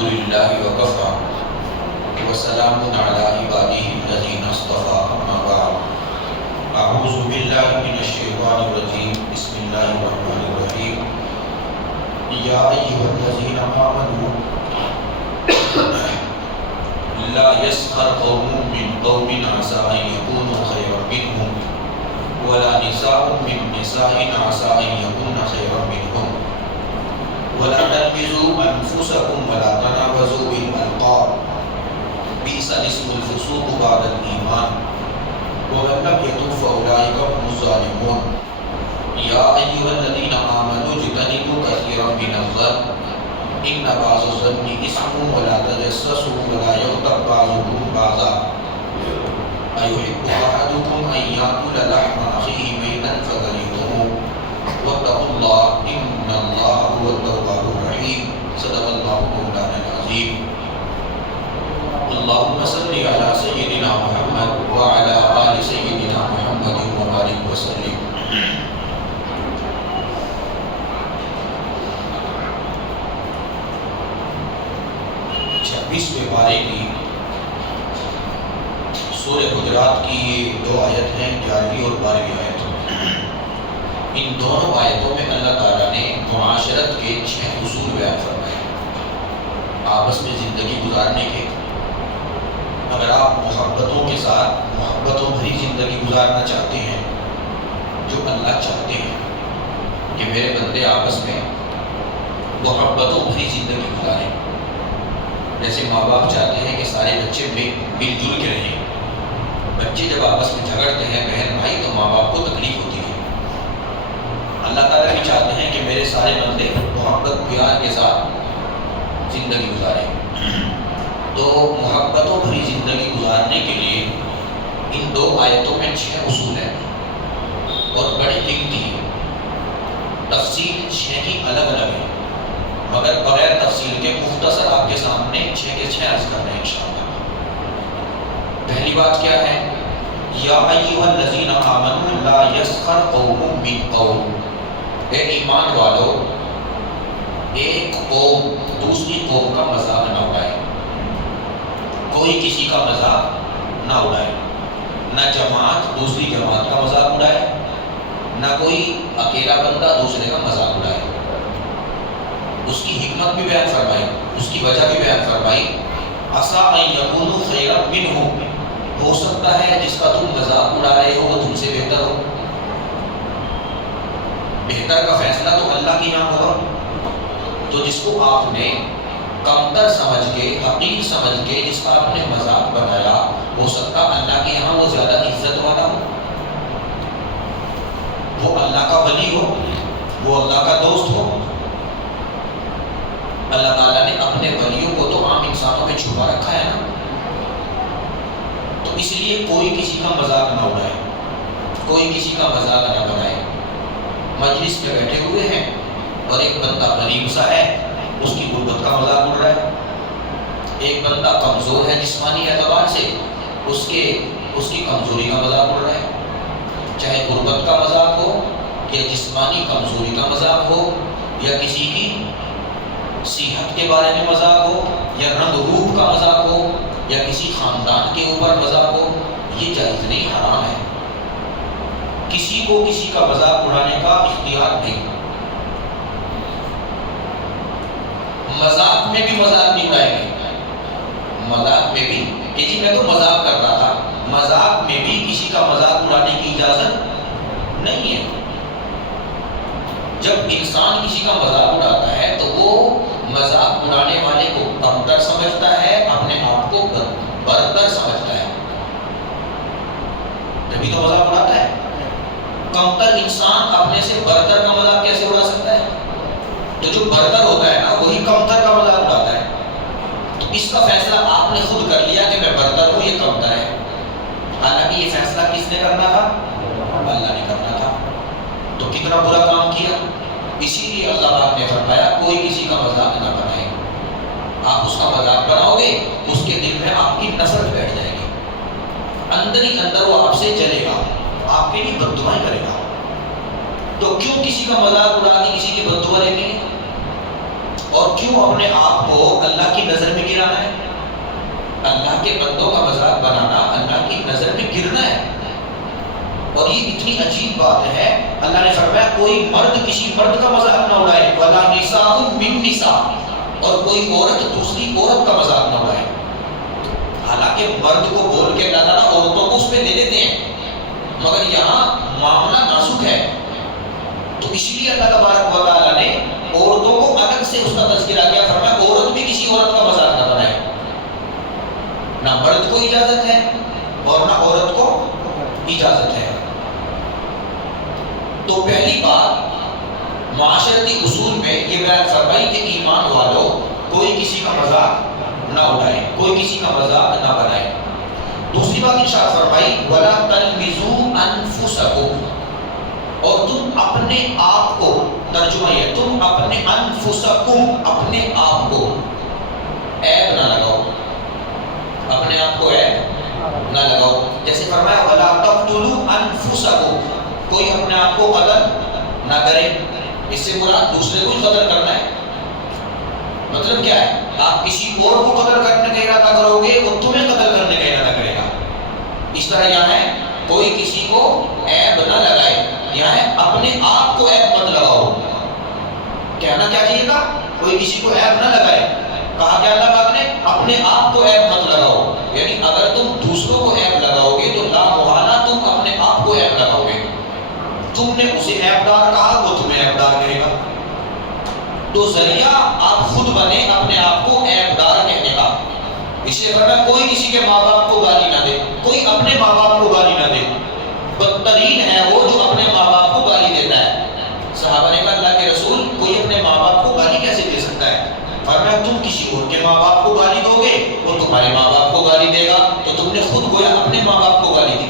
الحمد للہ وکفا وسلام علی عبادہ الذین اصطفى اما بعد اعوذ باللہ من الشیطان الرجیم بسم اللہ الرحمن الرحیم یا ایھا الذین آمنوا لا يسخر قوم من قوم عسى ان يكونوا خيرا منهم ولا نساء من نساء عسى ان يكون خيرا منهم ولا تلمزوا انفسكم ولا تنابزوا بالالقاب بئس الاسم الفسوق بعد الايمان ومن لم يتب فاولئك هم الظالمون يا ايها الذين امنوا اجتنبوا كثيرا من الظن ان بعض الظن اثم ولا تجسسوا ولا يغتب بعضكم بعضا ايحب احدكم ان ياكل لحم اخيه ميتا فكرهتموه واتقوا الله ان الله هو التواب الرحيم صدق الله مولانا العظيم اللهم صل على سيدنا محمد وعلى آل سيدنا محمد وبارك وسلم. چھبیسویں پارے کی سورہ حجرات کی یہ دو آیت ہیں، 11ویں اور 12ویں آیت. ان دونوں آیتوں میں اللہ تعالیٰ نے معاشرت کے 6 اصول بیان فرمائے آپس میں زندگی گزارنے کے. اگر آپ محبتوں کے ساتھ محبتوں بھری زندگی گزارنا چاہتے ہیں، جو اللہ چاہتے ہیں کہ میرے بندے آپس میں محبتوں بھری زندگی گزاریں، جیسے ماں باپ چاہتے ہیں کہ سارے بچے مل جل کے رہیں. بچے جب آپس میں جھگڑتے ہیں بہن بھائی تو ماں باپ کو تکلیف ہوتی ہے. اللہ تعالیٰ بھی چاہتے ہیں کہ میرے سارے بندے محبت پیار کے ساتھ زندگی گزاریں. تو محبتوں بھری زندگی گزارنے کے لیے ان دو آیتوں میں 6 اصول ہیں اور بڑی قیمتی ہے. تفصیل 6 کی الگ الگ ہے، مگر بغیر تفصیل کے مختصر آپ کے سامنے 6 کے 6 عرض کر رہے ہیں انشاءاللہ. پہلی بات کیا ہے؟ یا ایھا الذین آمنوا لا یسخر قوم من قوم. اے ایمان والو، ایک قوم دوسری قوم کا مذاق نہ اڑائے. کوئی کسی کا مذاق نہ اڑائے، نہ جماعت دوسری جماعت کا مذاق اڑائے، نہ کوئی اکیلا بندہ دوسرے کا مذاق اڑائے. اس کی حکمت بھی بیان فرمائی، اس کی وجہ بھی بیان فرمائی. عسیٰ ان یکونوا خیرا منہم، ہو سکتا ہے جس کا تم مذاق اڑا رہے ہو وہ تم سے بہتر ہو. بہتر کا فیصلہ تو اللہ کے یہاں ہوگا. تو جس کو آپ نے کمتر سمجھ کے حقیر سمجھ کے جس کا آپ نے مذاق بنایا، ہو سکتا اللہ کے یہاں وہ زیادہ عزت والا ہو، وہ اللہ کا ولی ہو، وہ اللہ کا دوست ہو. اللہ تعالیٰ نے اپنے ولیوں کو تو عام انسانوں میں چھپا رکھا ہے نا. تو اس لیے کوئی کسی کا مذاق نہ اڑائے، کوئی کسی کا مذاق نہ بنائے. مجلس میں بیٹھے ہوئے ہیں اور ایک بندہ غریب سا ہے، اس کی غربت کا مذاق اڑ رہا ہے. ایک بندہ کمزور ہے جسمانی اعتبار سے، اس کی کمزوری کا مذاق اڑ رہا ہے. چاہے غربت کا مذاق ہو یا جسمانی کمزوری کا مذاق ہو یا کسی کی صحت کے بارے میں مذاق ہو یا رنگ روپ کا مذاق ہو یا کسی خاندان کے اوپر مذاق ہو، یہ جائز نہیں، حرام ہے. کسی کو کسی کا مذاق اڑانے کا اختیار نہیں. مذاق میں بھی مذاق نہیں اڑائیں گے. مذاق میں بھی کہ جی میں تو مذاق کر رہا تھا، مذاق میں بھی کسی کا مذاق اڑانے کی اجازت نہیں ہے. جب انسان کسی کا مذاق اڑاتا ہے تو وہ مذاق اڑانے والے کو کمتر سمجھتا ہے، اپنے آپ کو برتر سمجھتا ہے. تبھی تو مذاق اڑاتا ہے. کمتر انسان اپنے سے برتر کا مذاق کیسے اڑا سکتا ہے؟ تو جو برتر ہوتا ہے نا وہی کمتر کا مذاق اڑاتا ہے. تو اس کا فیصلہ آپ نے خود کر لیا کہ میں برتر ہوں، یہ کمتر ہے. حالانکہ یہ فیصلہ کس نے کرنا تھا؟ اللہ نے کرنا تھا. تو کتنا برا کام کیا. اسی لیے اللہ پاک نے فرمایا کوئی کسی کا مذاق نہ بنائے. آپ اس کا مذاق بناؤ گے، اس کے دل میں آپ کی نفرت بیٹھ جائے گی، اندر ہی اندر وہ آپ سے جلے گا، آپ کے لیے بد دعائیں کرے گا. تو کیوں کسی کا مذاق اڑا کے کسی کی بد دعا لینی ہے؟ اور کیوں اپنے آپ کو اللہ کی نظر میں گرانا ہے؟ اللہ کے بندوں کا مذاق بنانا اللہ کی نظر میں گرنا ہے. اور یہ اتنی عجیب بات ہے، اللہ نے فرمایا کوئی مرد کسی مرد کا مذاق نہ اڑائے، وَلَا نِسَاءٌ مِّن نِسَاءٍ، اور کوئی عورت دوسری عورت کا مذاق نہ اڑائے. حالانکہ مرد کو بول کے اللہ تعالیٰ عورتوں کو اس پہ لے لیتے ہیں، مگر یہاں معاملہ نازک ہے، تو اسی لیے اللہ تبارک و تعالیٰ نے عورتوں کو الگ سے اس کا تذکرہ کیا. فرمایا عورت بھی کسی عورت کا مذاق نہ بنائے. نہ مرد کو اجازت ہے اور نہ عورت کو اجازت ہے. تو پہلی بات معاشرتی اصول میں یہ بیان فرمائی کہ ایمان والوں کوئی کسی کا مذاق نہ اڑائے، کوئی کسی کا مذاق نہ بنائے. دوسری بات ارشاد فرمائی وَلَا تَلْمِزُوا أَنفُسَكُمْ، اور تم اپنے آپ کو، ترجمہ یہ تم اپنے انفسکم، اپنے آپ کو عیب نہ لگاؤ، اپنے آپ کو عیب نہ لگاؤ. جیسے فرمایا وَلَا تَقْتُلُوا أَنفُسَكُمْ، کوئی اپنے آپ کو قتل نہ کرے. اس سے مراد دوسرے کو قتل کرنا ہے. مطلب کیا ہے؟ آپ کسی اور کو قتل کرنے کا ارادہ کرو گے، وہ تمہیں قتل کرنے کا ارادہ کرے گا. اس طرح یہاں ہے کوئی کسی کو عیب نہ لگائے، یہاں ہے اپنے آپ کو عیب مت لگاؤ. کہنا کیا چاہیے تھا؟ کوئی کسی کو عیب نہ لگائے. کہا کیا اللہ پاک نے؟ اپنے آپ کو عیب مت لگاؤ. یعنی اگر تم دوسروں کو عیب لگاؤ گے تو لا محالہ تم اپنے آپ کو عیب لگاؤ گے. تم نے اسے عیبدار کہا، وہ تمہیں عیبدار کہے گا. تو ذریعہ آپ خود بنے اپنے آپ کو عیبدار کہنے کا. اس لیے فرمایا کوئی کسی کے ماں باپ کو گالی نہ دے، کوئی اپنے ماں باپ کو گالی نہ دے. بدترین ہے وہ جو اپنے ماں باپ کو گالی دیتا ہے. صحابہ نے کہا اللہ کے رسول کوئی اپنے ماں باپ کو گالی کیسے دے سکتا ہے؟ فرمایا تم کسی اور کے ماں باپ کو گالی دو گے وہ تمہارے ماں باپ کو گالی دے گا، تو تم نے خود گویا اپنے ماں باپ کو گالی دی.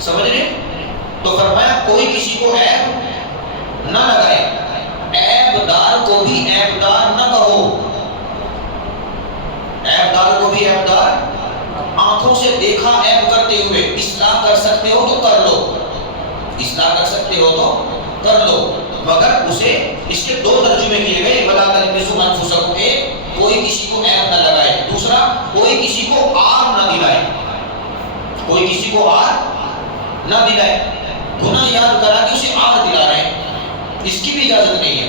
سمجھ رہے؟ تو فرمایا کوئی کسی کو عیب نہ لگائے، عیبدار کو بھی عیبدار نہ کہو. عیبدار کو بھی عیبدار، آنکھوں سے دیکھا عیب کرتے ہوئے اصلاح کر سکتے ہو تو کر لو، اصلاح کر سکتے ہو تو کر لو، مگر اسے اس کے دو ترجمے کیے گئے. وَلَا تَلْمِزُوا أَنفُسَكُمْ، ایک کوئی کسی کو عیب نہ لگائے، دوسرا کوئی کسی کو آر نہ دلائے، کوئی کسی کو آر نہ دلائے. گناہ یاد کرا کہ اسے آر دلا رہے ہیں، اس کی بھی اجازت نہیں ہے.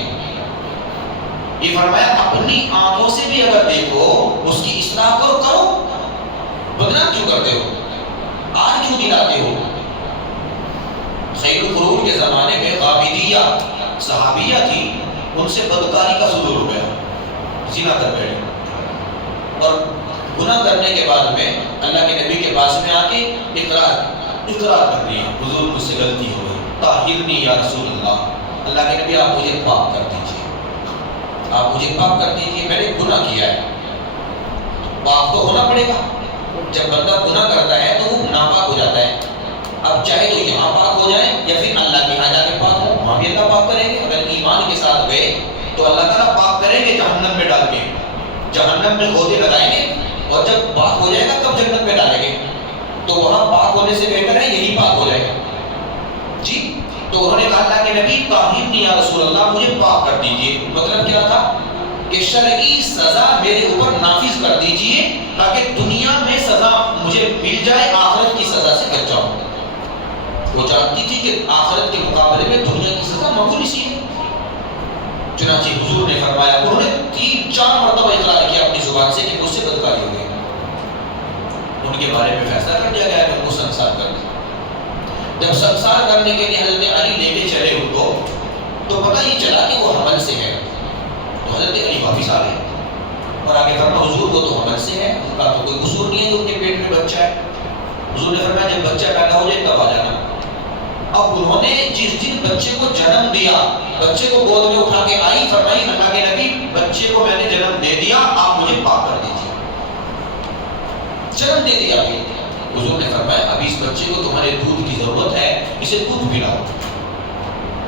یہ فرمایا اپنی آنکھوں سے بھی اگر دیکھو اس کی اصلاح کرو، کرو. بدنام کیوں کرتے ہو؟ آر کیوں دلاتے ہو؟ خیر القرون کے زمانے میں غامدیہ صحابیہ تھی، ان سے بدکاری کا صدور ہو گیا، زنا کر بیٹھے. اور گناہ کرنے کے بعد میں اللہ کے نبی کے پاس میں آ کے اقرار کر دیا، حضور مجھ سے غلطی ہو گئی، طاہرنی یا رسول اللہ. اللہ کے نبی آپ مجھے پاک کر دیجیے، آپ مجھے پاک کر دیجیے، میں نے گناہ کیا ہے. پاک تو ہونا پڑے گا. جب بندہ گناہ کرتا ہے تو وہ ناپاک ہو جاتا ہے. اب چاہے تو یہاں پاک ہو جائے یا پھر اللہ کے یہاں جا کے پاک ہو، وہاں بھی اللہ پاک کریں گے. اگر ایمان کے ساتھ گئے تو اللہ تعالیٰ پاک کریں گے جہنم میں ڈال کے، جہنم میں غوطے لگائیں گے، اور جب پاک ہو جائے گا تب جنت میں ڈالیں گے. تو وہاں پاک ہونے سے بہتر ہے یہی پاک ہو جائے گا. جی تو انہوں نے کہا اللہ کے نبی طاہرنی یا رسول اللہ مجھے پاک کر دیجیے. مطلب کیا تھا کہ شرعی سزا میرے اوپر نافذ کر دیجیے تاکہ دنیا میں سزا مجھے مل جائے، آخرت کی سزا سے بچ جاؤں. وہ جانتی تھی کہ آخرت کے مقابلے میں دنیا کی سزا معقول اسی ہے. چنانچہ حضور نے فرمایا، انہوں نے 3-4 مرتبہ اقرار کیا اپنی زبان سے کہ مجھ سے بدکاری ہو گئی. ان کے بارے میں فیصلہ کر دیا گیا کہ ان کو سنسار کر دیا. جب سنسار کرنے کے لیے حضرت علی لے کے چلے ان کو، تو پتہ یہ چلا کہ وہ حمل سے ہے. تو حضرت علی واپس آ گئے اور آگے فرمایا حضور کو تو حمل سے ہے، ان کا تو کوئی قصور نہیں ہے جو ان کے پیٹ میں بچہ ہے. حضور نے فرمایا جب بچہ پیدا ہو جائے تب آ جانا. اب انہوں نے جس دن بچے کو جنم دیا، بچے کو گود میں اٹھا کے آئی، فرمائی اللہ کے نبی بچے کو میں نے جنم دے دیا، آپ مجھے پاک کر دیجیے. جنم دے دیا. حضور نے فرمایا ابھی اس بچے کو تمہارے دودھ کی ضرورت ہے، اسے دودھ پلاؤ.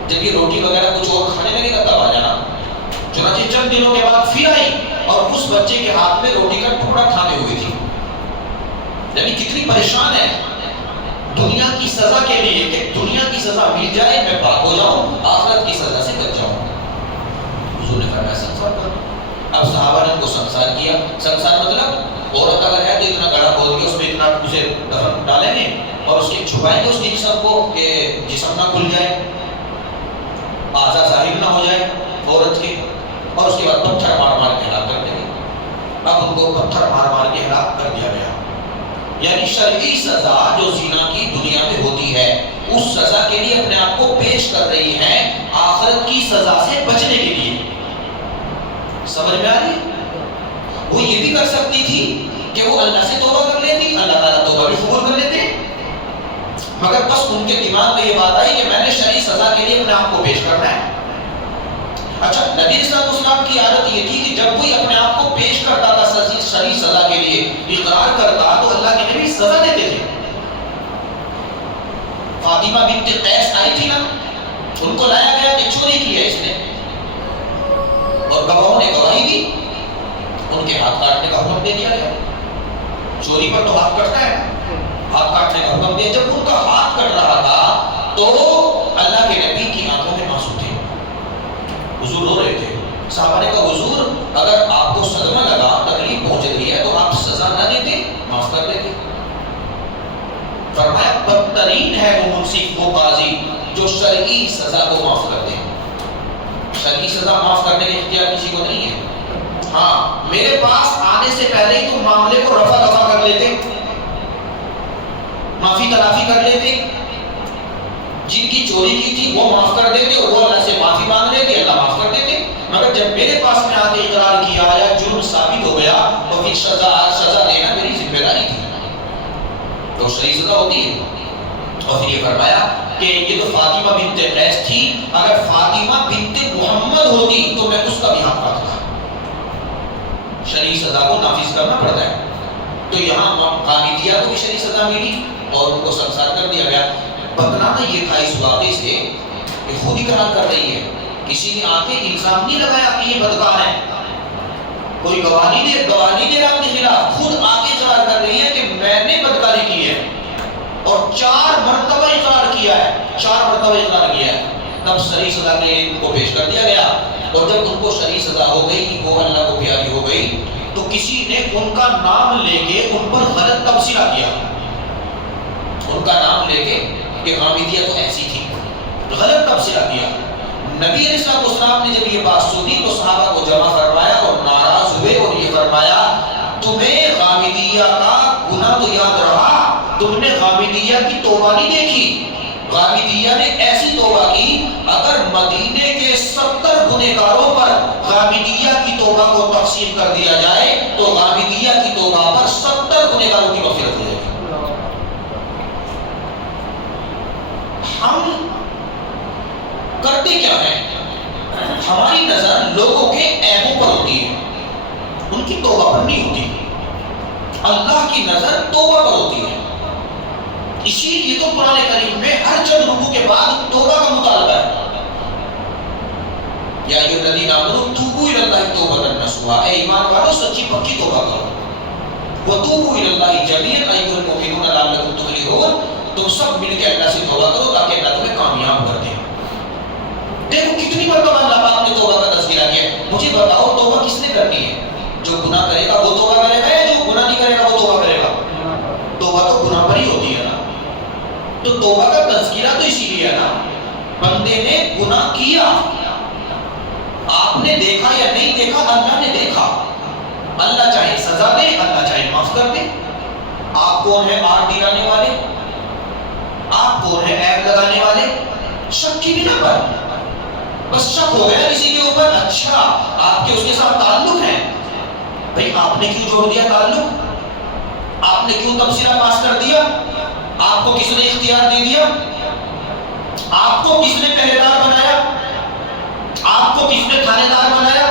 جب یہ روٹی وغیرہ کچھ اور کھانے لگے گا تب آ جانا. چنانچہ چند دنوں کے بعد پھر آئی اور اس بچے کے ہاتھ میں روٹی کا ٹکڑا تھامے ہوئی تھی. یعنی کتنی پریشان ہے دنیا کی سزا کے لیے کہ دنیا کی سزا مل جائے میں پاک ہو جاؤں، آخرت کی سزا سے بچ جاؤں. حضور نے فرمایا سنسار کر دو. اب صحابہ نے ان کو سنسار کیا. سنسار مطلب عورت اگر ہے تو اتنا گڑھا کھود کے اس میں اتنا اسے دفن ڈالیں گے اور اس کی چھپائیں گے اس کی جسم کو کہ جسم نہ کھل جائے, اعضاء ظاہر نہ ہو جائے عورت کے, اور اس کے بعد پتھر مار مار کے ہلاک کر دیں گے. اب ان کو پتھر مار مار کے ہلاک کر دیا گیا. یعنی شرعی سزا جو زنا کی دنیا میں ہوتی ہے اس سزا کے لیے اپنے آپ کو پیش کر رہی ہے آخرت کی سزا سے بچنے کے لیے. سمجھ میں آ رہی؟ وہ یہ بھی کر سکتی تھی کہ وہ اللہ سے توبہ کر لیتی, اللہ تعالیٰ توبہ بھی قبول کر لیتے, مگر بس ان کے دماغ میں یہ بات آئی کہ میں نے شرعی سزا کے لیے اپنے آپ کو پیش کرنا ہے. اچھا, نبی صلی اللہ علیہ وسلم کی عادت یہ تھی کہ جب کوئی اپنے آپ کو پیش کرتا تھا شرعی سزا کے لیے, اقرار کرتا, تو اللہ کے نبی سزا دیتے تھے. فاطمہ بنت قیس آئی تھی نا, ان کو لایا گیا کہ چوری کی ہے اس نے, اور گواہوں نے گواہی دی, ان کے ہاتھ کاٹنے کا حکم دے دیا گیا. چوری پر تو ہاتھ کٹتا ہے, ہاتھ کاٹنے کا حکم دیا. جب ان کا ہاتھ کٹ رہا تھا تو اللہ کے نبی کی آنکھوں میں آنسو تھے, حضور رو رہے تھے. صحابہ نے کہا حضور اگر آپ کو صدمہ لگا, تکلیف پہنچ رہی ہے تو آپ سزا نہ دیتے, معاف کر دیتے. فرمایا بدترین ہے وہ منصف, وہ قاضی جو شرعی سزا کو معاف کر دے. شرعی سزا معاف کرنے کے اختیار کسی کو نہیں ہے. ہاں, میرے پاس آنے سے پہلے ہی تو معاملے کو رفع دفع کر لیتے, معافی تلافی کر لیتے. جن کی چوری کی تھی وہ معاف کر دیتے اور وہ اللہ سے معافی مانگ لیتے, اللہ معاف کر دیتے. مگر جب میرے پاس میں آ کے اقرار کیا یا جرم ثابت ہو گیا تو پھر سزا دینا میری ذمہ داری تھی. تو شرعی سزا ہوتی ہے. اور پھر یہ فرمایا کہ یہ تو فاطمہ بنت قیس تھی, اگر فاطمہ بنت محمد ہوتی تو میں اس کا بھی ہاتھ کاٹتا. شرعی سزا کو نافذ کرنا پڑتا ہے. تو یہاں حامدیہ کو بھی شرعی سزا ملی اور ان کو سنسار کر دیا گیا. بدنامہ یہ تھا اس واقعے سے کہ خود اقرار کر رہی ہے, کسی نے آ کے الزام نہیں لگایا کہ یہ بدکار ہے, کوئی گواہ نہیں دے رہا اپنے خلاف, خود آ کے اقرار کر رہی ہے کہ میں نے بدکاری کی ہے, اور 4 مرتبہ اقرار کیا ہے, 4 مرتبہ اقرار کیا ہے. تب شرعی سزا کے لیے ان کو پیش کر دیا گیا. اور جب ان کو شرعی سزا ہو گئی, وہ اللہ کو پیاری ہو گئی, تو کسی نے ان کا نام لے کے ان پر غلط تبصرہ کیا. ان کا نام لے کے کہ حامدیہ تو ایسی تھی, غلط تبصرہ کیا. نبی علیہ السلام نے جب یہ بات سنی تو صحابہ کو جمع فرمایا اور ناراض ہوئے اور یہ فرمایا تمہیں حامدیہ کا گناہ تو یاد رہا, تم نے حامدیہ کی توبہ نہیں دیکھی. حامدیہ نے ایسی توبہ کی, اگر مدینے کے 70 گنہگاروں پر حامدیہ کی توبہ کو تقسیم کر دیا جائے تو حامدیہ کی توبہ پر 70 گنہگاروں کی مغفرت ہو جائے گی. ہم کرتے کیا ہیں, ہماری نظر لوگوں کے عیبوں پر ہوتی ہے, ان کی توبہ پر نہیں ہوتی. اللہ کی نظر توبہ پر ہوتی ہے. اسی لیے تو قرآن کریم میں ہر چند رکوع کے بعد توبہ کا مطالبہ ہے. یا ایھا الذین آمنوا توبوا الی اللہ توبۃ نصوحا, اے ایمان والو سچی پکی توبہ کرو. وتوبوا الی اللہ جميعا ایھا المؤمنون لعلکم تفلحون, تم سب مل کے اللہ سے توبہ کرو تاکہ اللہ تمہیں کامیاب کر دے. دیکھو کتنی مرتبہ اللہ پاک نے توبہ کا تذکرہ کیا. مجھے بتاؤ توبہ کس نے کرنی ہے؟ جو گناہ کرے گا وہ توبہ کرے گا یا جو گناہ نہیں کرے گا وہ توبہ کرے گا؟ توبہ تو گناہ پر ہی ہوتی ہے نا. تو توبہ کا تذکرہ تو اسی لیے ہے نا, بندے نے گناہ کیا, آپ نے دیکھا یا نہیں دیکھا, اللہ نے دیکھا. اللہ چاہے سزا دے, اللہ چاہے معاف کر دے. آپ کون ہیں آر دلانے والے, آپ کون ہیں عیب لگانے والے؟ شک کی بنا پر بس شک ہو گیا کسی کے اوپر, اچھا آپ کے اس کے ساتھ تعلق ہے, بھئی آپ نے کیوں جوڑ دیا تعلق, آپ نے کیوں تبصرہ پاس کر دیا, آپ کو کس نے اختیار دے دیا, آپ کو کس نے پہرے دار بنایا, آپ کو کس نے تھانے دار بنایا؟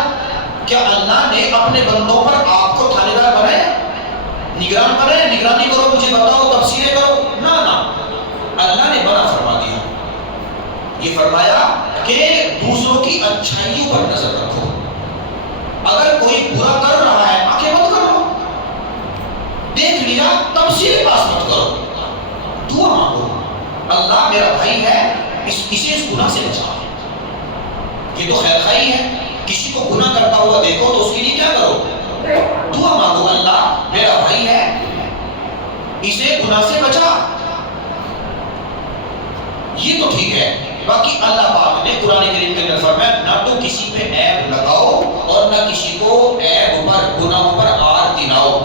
کیا اللہ نے اپنے بندوں پر آپ کو تھانے دار بنایا, نگران بنایا, نگرانی کرو مجھے بتاؤ تفسیریں کرو؟ نہ نہ, اللہ نے منع فرما دیا. یہ فرمایا کہ دوسروں کی اچھائیوں پر نظر رکھو, اگر کوئی برا کر رہا ہے آنکھیں مت کرو, دیکھ لیا تبصرے پاس مت کرو, دعا مانگو میرا بھائی ہے اسے اس گناہ سے بچا. یہ تو خیر خائی ہے. کسی کو گناہ کرتا ہوا دیکھو تو اس کے لیے کیا کرو؟ دعا مانگو، اللہ میرا بھائی ہے، اسے گناہ سے بچا۔ یہ تو ٹھیک ہے، باقی اللہ پاک نے قرآن کریم کے اندر فرمایا نہ تو کسی پہ عیب لگاؤ اور نہ کسی کو عیب پر گناہوں پر آر دلاؤ۔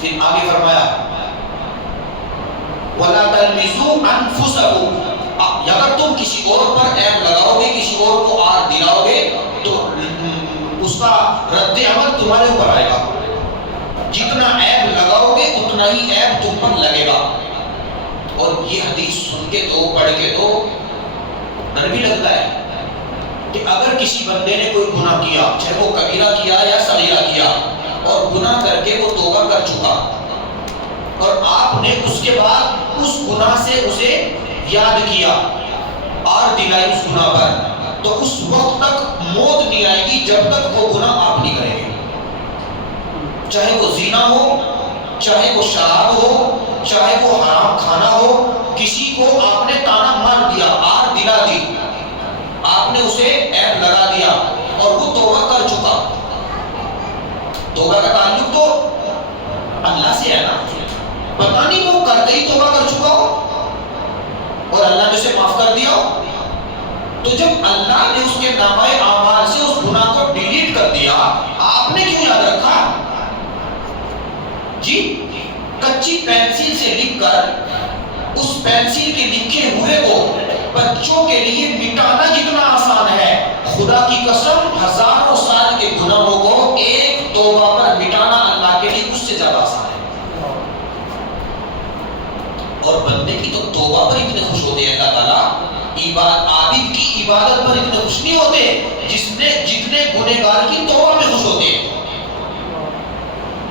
پھر آگے فرمایا وَلَا تَلْمِزُوا أَنفُسَكُمْ، اگر تم کسی اور پر عیب لگاؤ گے، کسی اور کو آر دلاؤ گے تو اس کا رد عمل تمہارے اوپر آئے گا۔ جتنا عیب لگاؤ گے اتنا ہی عیب تم پر لگے گا۔ اور یہ حدیث سن کے تو پڑھ کے تو ڈر بھی لگتا ہے کہ اگر کسی بندے نے کوئی گناہ کیا، چاہے وہ کبیرہ کیا یا صغیرہ کیا، اور گناہ کر کے وہ توبہ کر چکا، اور آپ نے اس کے بعد اس گناہ سے اسے یاد کیا اور دلائی اس گناہ پر، تو اس وقت تک موت نہیں آئے گی جب تک وہ گناہ آپ نہیں کریں گے۔ چاہے وہ زنا ہو، چاہے وہ شراب ہو، چاہے وہ حرام کھانا ہو، کسی کو آپ نے تانا مار دیا، آر دلا دی، آپ نے اسے عیب لگا دیا اور وہ توبہ کر چکا۔ توبہ کا تعلق تو اللہ سے ہے نا، پتہ نہیں وہ کرتے ہی توبہ کر چکا ہو اور اللہ نے اسے معاف کر دیا ہو۔ تو جب اللہ نے اس کے نامہ اعمال سے اس گناہ کو ڈیلیٹ کر دیا، آپ نے کیوں یاد رکھا؟ جی کچی پینسل سے لکھ کر اس پینسل کے لکھے ہوئے کو بچوں کے لیے مٹانا جتنا آسان ہے، خدا کی قسم ہزاروں سال کے گناہوں کو ایک توبہ پر مٹانا اللہ کے لیے اس سے زیادہ آسان ہے۔ اور بندے کی تو توبہ پر اتنے خوش ہوتے ہیں اللہ تعالیٰ، عابد کی عبادت پر اتنے خوش نہیں ہوتے جتنے گنہگار کی توبہ میں خوش ہوتے ہیں۔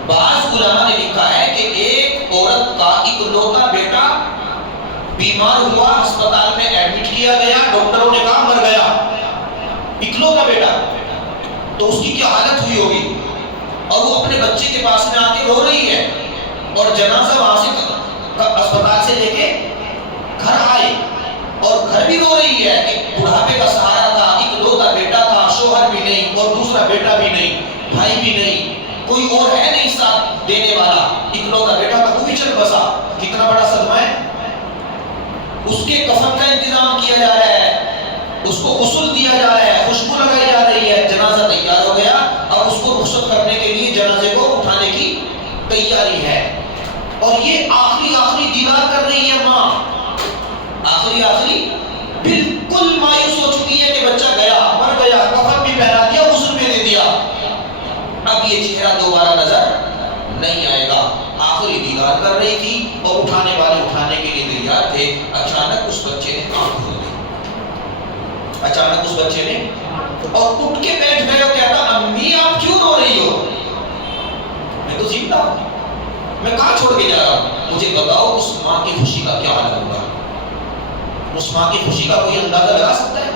بعض علماء نے لکھا ہے کہ ایک عورت کا اکلوتا بیٹا بیمار ہوا، ہسپتال میں ایڈمٹ کیا گیا، ڈاکٹروں نے کہا مر گیا، اکلوتا بیٹا، تو اس کی کیا حالت ہوئی ہوگی؟ اور وہ اپنے بچے کے پاس میں آ کے رو رہی ہے، اور جنازہ وہاں سے اسپتال سے لے کے گھر آئے، اور گھر بھی رو رہی ہے کہ بڑھاپے کا سہارا تھا، اکلوتا بیٹا تھا، شوہر بھی نہیں اور دوسرا بیٹا بھی نہیں، بھائی بھی نہیں، کوئی اور ہے نہیں ساتھ دینے والا، اکلوتا بیٹا تھا وہ بھی چل بسا۔ کتنا بڑا صدمہ ہے۔ اس کے کفن کا انتظام کیا جا رہا ہے، اس کو غسل دیا جا رہا ہے، خوشبو لگائی جا رہی ہے، جنازہ تیار ہو گیا، اب اس کو رخصت کرنے کے لیے جنازے کو اٹھانے کی تیاری ہے، اور یہ آخری دیدار کر رہی ہے ماں، آخری بالکل مایوس ہو چکی ہے کہ بچہ گیا، مر گیا، کفن بھی پہنا دیا، غسل بھی دے دیا، اب یہ چہرہ دوبارہ نظر نہیں آئے گا۔ آخری دیدار کر رہی تھی اور اٹھانے والے اٹھانے کے لیے تیار تھے، اچانک اس بچے نے آنکھ کھول دی، اچانک اس بچے نے اور اٹھ کے بیٹھ گئے اور کہتا امی آپ کیوں رو رہی ہو؟ میں تو زندہ ہوں، میں کہاں چھوڑ کے جا رہا ہوں؟ مجھے بتاؤ اس ماں کی خوشی کا کیا حال ہوگا؟ اس ماں کی خوشی کا کوئی اندازہ لگا سکتا ہے؟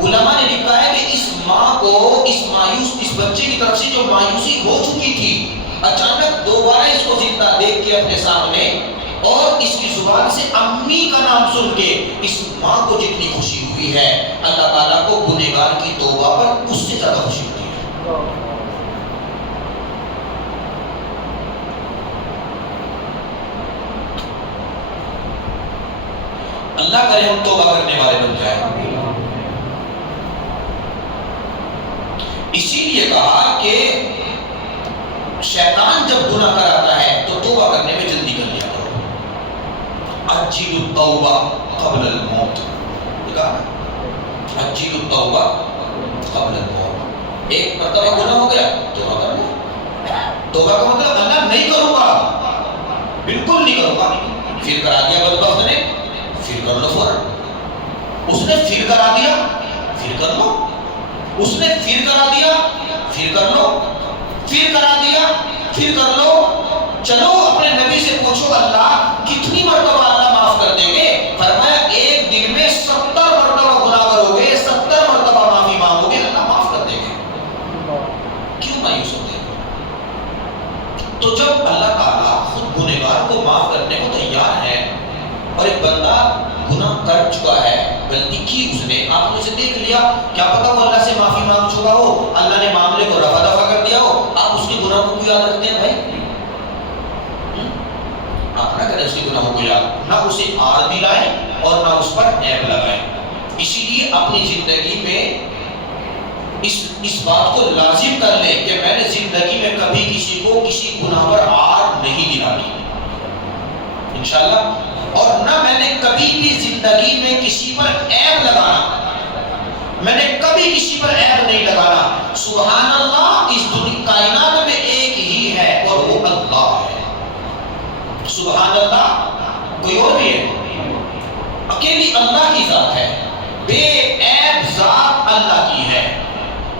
علماء نے لکھا ہے کہ اس ماں کو اس بچے کی طرف سے جو مایوسی ہو چکی تھی، اچانک دوبارہ اس کو زندہ دیکھ کے اپنے سامنے اور اس کی زبان سے امی کا نام سن کے اس ماں کو جتنی خوشی ہوئی ہے، اللہ تعالیٰ کو گنہگار کی توبہ پر اس سے زیادہ خوشی ہوتی ہے۔ اللہ کرے ہم توبہ کرنے والے بن جائیں۔ اسی لیے کہا کہ شیطان جب گناہ کراتا ہے تو توبہ کرنے میں جلدی کر لیا کرو، عجل التوبہ قبل الموت، عجل التوبہ قبل الموت۔ ایک مرتبہ گناہ ہو گیا توبہ کر لو، توبہ کا مطلب اللہ نہیں کروں گا، بالکل نہیں کروں گا، پھر کرا دیا بدبخت نے، پھر کر لو فوراً، اس نے پھر کرا دیا پھر کر لو، اس نے پھر کرا دیا پھر کر لو، پھر کرا دیا پھر کر لو۔ چلو اپنے نبی سے پوچھو اللہ کتنی مرتبہ اللہ معاف کر دیں گے؟ فرمایا ایک دن میں 70 مرتبہ گناہ کرو گے، 70 مرتبہ معافی مانگو گے، اللہ معاف کر دیں گے۔ کیوں مایوس ہوتے ہیں؟ تو جب اللہ تعالیٰ خود گنہگار کو معاف کرنے کو تیار ہے اور ایک بندہ گناہ کر چکا ہے، غلطی کی اس نے، آپ نے اسے دیکھ لیا، کیا پتا وہ اللہ سے معافی مانگ چکا ہو، اللہ نے معاملے کو رفع دفع کر دیا ہو، آپ اس کے گناہوں کو کیوں یاد رکھتے ہیں بھائی؟ آپ نہ کریں اس کے گناہوں کو یاد، نہ اسے آڑ دلائیں اور نہ اس پر عیب لگائیں۔ اسی لیے اپنی زندگی میں اس بات کو لازم کر لیں کہ میں نے زندگی میں کبھی کسی کو کسی گناہ پر آڑ نہیں دلانی انشاءاللہ، اور نہ میں نے کبھی بھی زندگی میں کسی پر عیب لگانا، میں نے کبھی کسی پر عیب نہیں لگانا۔ سبحان اللہ، اس دنیا کائنات میں ایک ہی ہے اور وہ اللہ ہے۔ سبحان اللہ، کوئی اور بھی ہے؟ اکیلی اللہ کی ذات ہے، بے عیب ذات اللہ کی ہے۔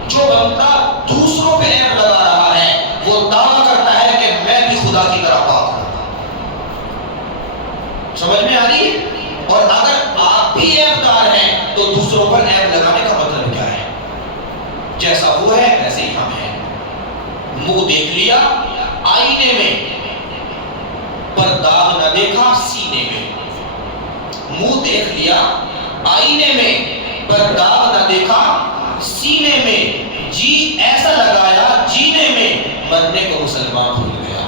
جو بندہ دوسروں پہ عیب لگا رہا ہے وہ دعویٰ کرتا ہے کہ میں بھی خدا کی طرح پاک ہوں۔ سمجھ میں آ رہی ہے؟ اور اگر آپ بھی عیب دار ہیں تو دوسروں پر عیب لگانے کا مطلب کیا ہے؟ جیسا وہ ہے ویسے ہی ہم ہیں۔ منہ دیکھ لیا آئینے میں پر داغ نہ دیکھا سینے میں، منہ دیکھ لیا آئینے میں پر داغ نہ دیکھا سینے میں، جی ایسا لگایا جینے میں، مرنے کو مسلمان بھول گیا۔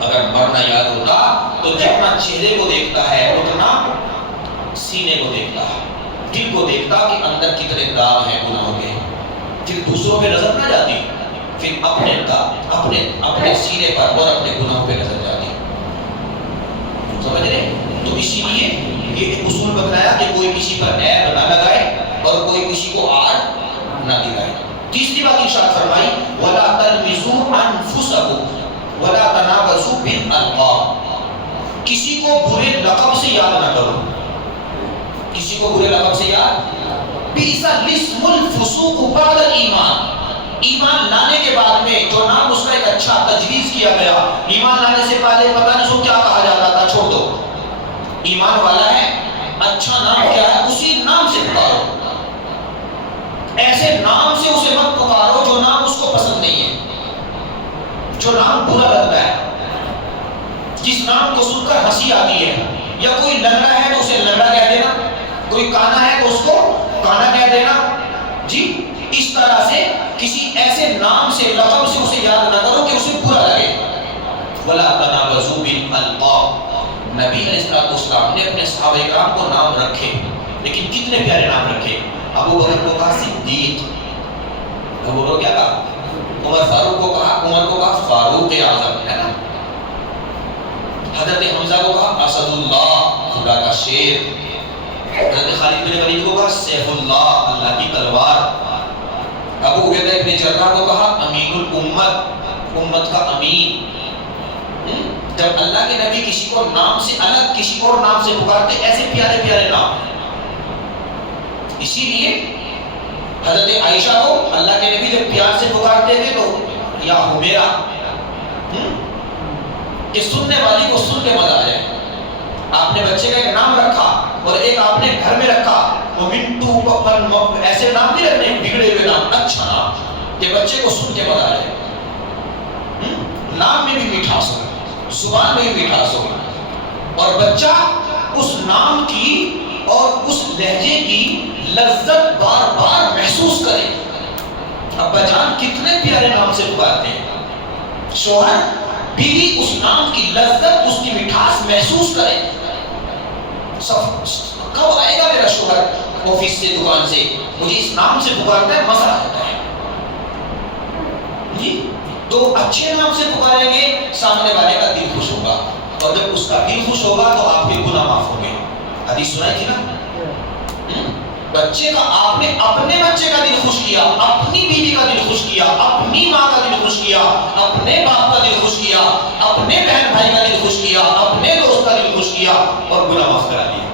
اگر مرنا یاد ہوتا تو جتنا چہرے کو دیکھتا ہے اتنا سینے کو دیکھتا ہے، دل کو دیکھتا کہ اندر کتنے داغ ہیں گناہوں کے، پھر دوسروں پہ نظر نہ جاتی، پھر اپنے سینے پر اور اپنے گناہوں پہ نظر جاتی۔ سمجھ رہے؟ تو اسی لیے یہ ایک اصول بتایا کہ کوئی کسی پر عیب نہ لگائے اور کوئی کسی کو آڑ نہ دلائے۔ تیسری بات ارشاد فرمائی وَلَا تَلْمِزُوا أَنفُسَكُمْ وَلَا تَنَابَزُوا بِالْأَلْقَابِ، کسی کو برے لقب سے یاد نہ کرو، کسی کو برے لقب سے یاد۔ بِئْسَ الِاسْمُ الْفُسُوقُ بَعْدَ الْإِيمَانِ، ایمان لانے کے بعد میں جو نام اس کا ایک اچھا تجویز کیا گیا، ایمان لانے سے پہلے پتہ نہیں سو کیا کہا جاتا تھا، چھوڑ دو، ایمان والا ہے، اچھا نام کیا ہے اسی نام سے پکارو، ایسے نام سے اسے مت پکارو جو نام اس کو پسند نہیں ہے، جو نام برا لگتا ہے، جس نام کو سن کر ہنسی آتی ہے، یا کوئی لنگڑا ہے تو اسے لنگڑا کہہ دینا، کوئی کانا ہے تو اس کو کانا کہہ دینا، جی اس طرح سے کسی ایسے نام سے لقب سے اسے یاد نہ کرو کہ اسے برا لگے۔ وَلَا تَنَابَزُوا بِالْأَلْقَابِ، نبی علیہ السلام نے اپنے صحابہ کرام کو نام رکھے، لیکن کتنے پیارے نام رکھے۔ ابو بکر کو کہا صدیق، ابو بکر کیا کہا؟ عمر فاروق کو کہا، عمر کو کہا فاروق اعظم، ہے نا۔ حضرت حمزہ کو کہا اسد اللہ، خدا کا شیر۔ حضرت خالد بن ولید کو کہا سیف اللہ، اللہ کی تلوار۔ ابو عبیدہ بن جراح کو کہا امین الامت، امت کا امین۔ جب اللہ کے نبی کسی کو نام سے الگ کسی اور نام سے پکارتے، ایسے پیارے پیارے نام۔ اسی لیے حضرت عائشہ کو اللہ کے نبی جب پیار سے پکارتے تھے تو یا حمیرہ، کہ سننے والی کو سن کے مزہ آ جائے۔ آپ نے بچے کا ایک نام رکھا اور ایک آپ نے گھر میں رکھا، وہ منٹو پپن ایسے نام نہیں رکھنے، بگڑے ہوئے نام، اچھا نام کہ بچے کو سن کے مزہ آ جائے۔ نام میں بھی مٹھاس ہو، زبان میں بھی مٹھاس ہو، اور بچہ اس نام کی اور اس لہجے کی لذت بار بار محسوس کرے۔ ابا جان کتنے پیارے نام سے پکارتے ہیں، شوہر بیوی اس نام کی لذت، اس کی مٹھاس محسوس کرے۔ کب آئے گا میرا شوہر آفس سے دکان سے، مجھے اس نام سے پکارتا ہے، مزہ آتا ہے جی۔ تو اچھے نام سے پکاریں گے، سامنے والے کا دل خوش ہوگا، اور جب اس کا دل خوش ہوگا تو آپ کے گناہ معاف ہوں گے۔ حدیث سنائی تھی نا، بچے کا آپ نے اپنے بچے کا دل خوش کیا، اپنی بیوی کا دل خوش کیا، اپنی ماں کا دل خوش کیا، اپنے باپ کا دل خوش کیا، اپنے بہن بھائی کا دل خوش کیا، اپنے دوست کا دل خوش کیا، اور گناہ معاف کرا دیا،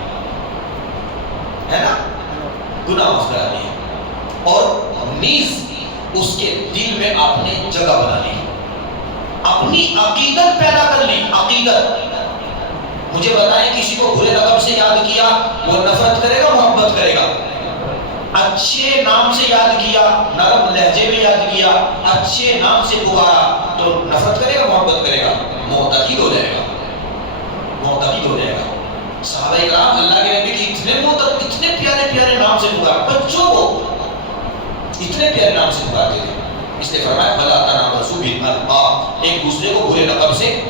ہے نا، گناہ معاف کرا دیا، اور نیز اس کے دل میں آپ نے جگہ بنا لی، اپنی عقیدت پیدا کر لی، عقیدت۔ مجھے بتائیں کسی کو برے لقب سے یاد کیا وہ نفرت کرے گا محبت کرے گا؟ اچھے نام سے یاد کیا، نرم لہجے میں یاد کیا، اچھے نام سے پکارا تو نفرت کرے گا محبت کرے گا؟ معتقد ہو جائے گا، معتقد ہو جائے گا۔ صحابہ کرام اللہ کے نبی کی اتنے کتنے پیارے نام سے پکارتے تھے. اس نے فرمایا فلا تنابزوا بالالقاب، ایک دوسرے کو برے لقب سے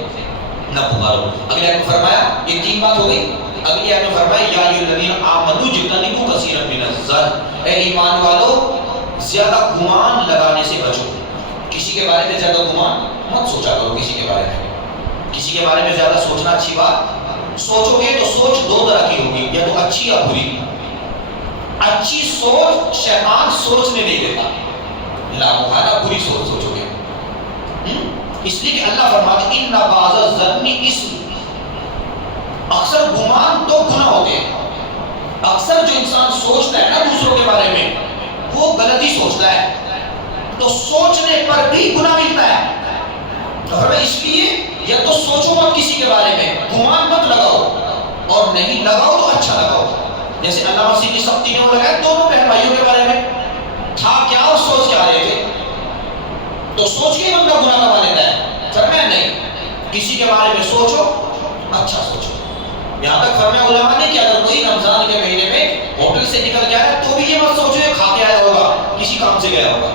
نہ پکارو. اگلے آیت میں فرمایا یہ 3 بات ہو گئی. اگلی آیت میں فرمایا یا ایھاالذین آمنوا اجتنبوا کثیرا من الظن، اے ایمان والو زیادہ گمان لگانے سے بچو. کسی کے بارے میں زیادہ گمان مت سوچا کرو. کسی کے بارے میں زیادہ سوچنا اچھی بات. سوچو گے تو سوچ 2 طرح کی ہوگی، یا تو اچھی یا بری. اچھی سوچ شیطان سوچنے نہیں دیتا، لامحالہ بری سوچ سوچو گے. اس لیے کہ اللہ فرماتے ہیں ان بعض الظن اسم، اکثر گمان تو گناہ ہوتے ہیں. اکثر جو انسان سوچتا ہے نا دوسروں کے بارے میں وہ غلط ہی سوچتا ہے، تو سوچنے پر بھی گناہ ملتا ہے. تو اس لیے یا تو سوچو مت کسی کے بارے میں، گمان مت لگاؤ، اور نہیں لگاؤ تو اچھا لگاؤ. جیسے اللہ مسیح کی سختی نے وہ لگایا دونوں بہن بھائیوں کے بارے میں، تھا کیا اور سوچ کیا رہے تھے. تو سوچ کے بندہ گناہ لگا لیتا ہے. فرمایا نہیں، کسی کے بارے میں سوچو اچھا سوچو. یہاں تک فرمایا علماء نے کہ اگر کوئی رمضان کے مہینے میں ہوٹل سے نکل گیا ہے تو بھی یہ مت سوچو کہ کھا کے آیا ہوگا، کسی کام سے گیا ہوگا.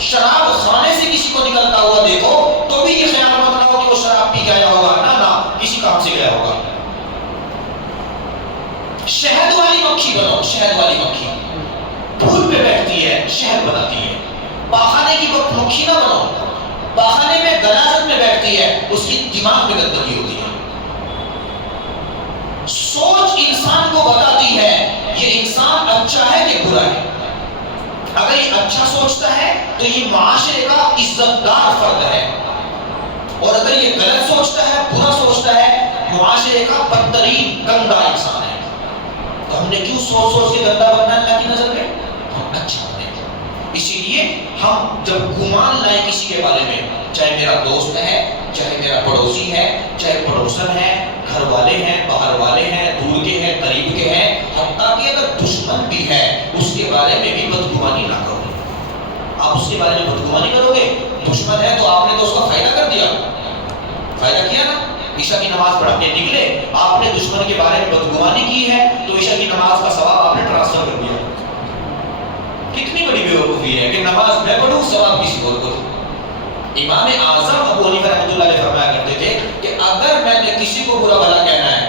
شراب خانے سے کسی کو نکلتا ہوا دیکھو تو بھی یہ خیال مت لاؤ کہ وہ شراب پی کے آیا ہوگا، نہ کسی کام سے گیا ہوگا. شہد والی مکھی بنو، شہد والی مکھی پھول پہ بیٹھتی ہے شہد بناتی ہے. پاخانے کی مکھی نہ بنو، پاخانے میں غلاظت میں بیٹھتی ہے، اس کی دماغ میں گندگی ہوتی ہے. سوچ انسان کو بتاتی ہے یہ انسان اچھا ہے کہ برا ہے. اگر یہ اچھا سوچتا ہے تو یہ معاشرے کا عزت دار فرد ہے، اور اگر یہ غلط سوچتا ہے، برا سوچتا ہے، معاشرے کا بدترین گندا انسان ہے. تو ہم نے کیوں سوچ سوچ کے گندا بننا اللہ کی نظر میں؟ ہم اچھا بنے. اسی لیے ہم جب گمان لائیں کسی کے بارے میں، چاہے میرا دوست ہے، چاہے میرا پڑوسی ہے، چاہے پڑوسن ہے، گھر والے ہیں، باہر والے ہیں، دور کے ہیں، قریب کے ہیں، حتیٰ کہ اگر دشمن بھی ہے اس کے بارے میں بھی بدگمانی نہ کرو. آپ اس کے بارے میں بدگمانی کرو گے، دشمن ہے تو آپ نے تو اس کا فائدہ کر دیا، فائدہ کیا نا. عشاء کی نماز پڑھ کے نکلے، آپ نے دشمن کے بارے میں بدگمانی کی ہے تو عشاء کی نماز کا ثواب آپ نے ٹرانسفر کر دیا. کتنی بڑی بیوقوفی ہے کہ نماز میں پڑھوں ثواب کسی اور کو. امام اعظم ابو حنیفہ رحمۃ اللہ علیہ فرمایا کرتے تھے کہ اگر میں نے کسی کو برا بھلا کہنا ہے،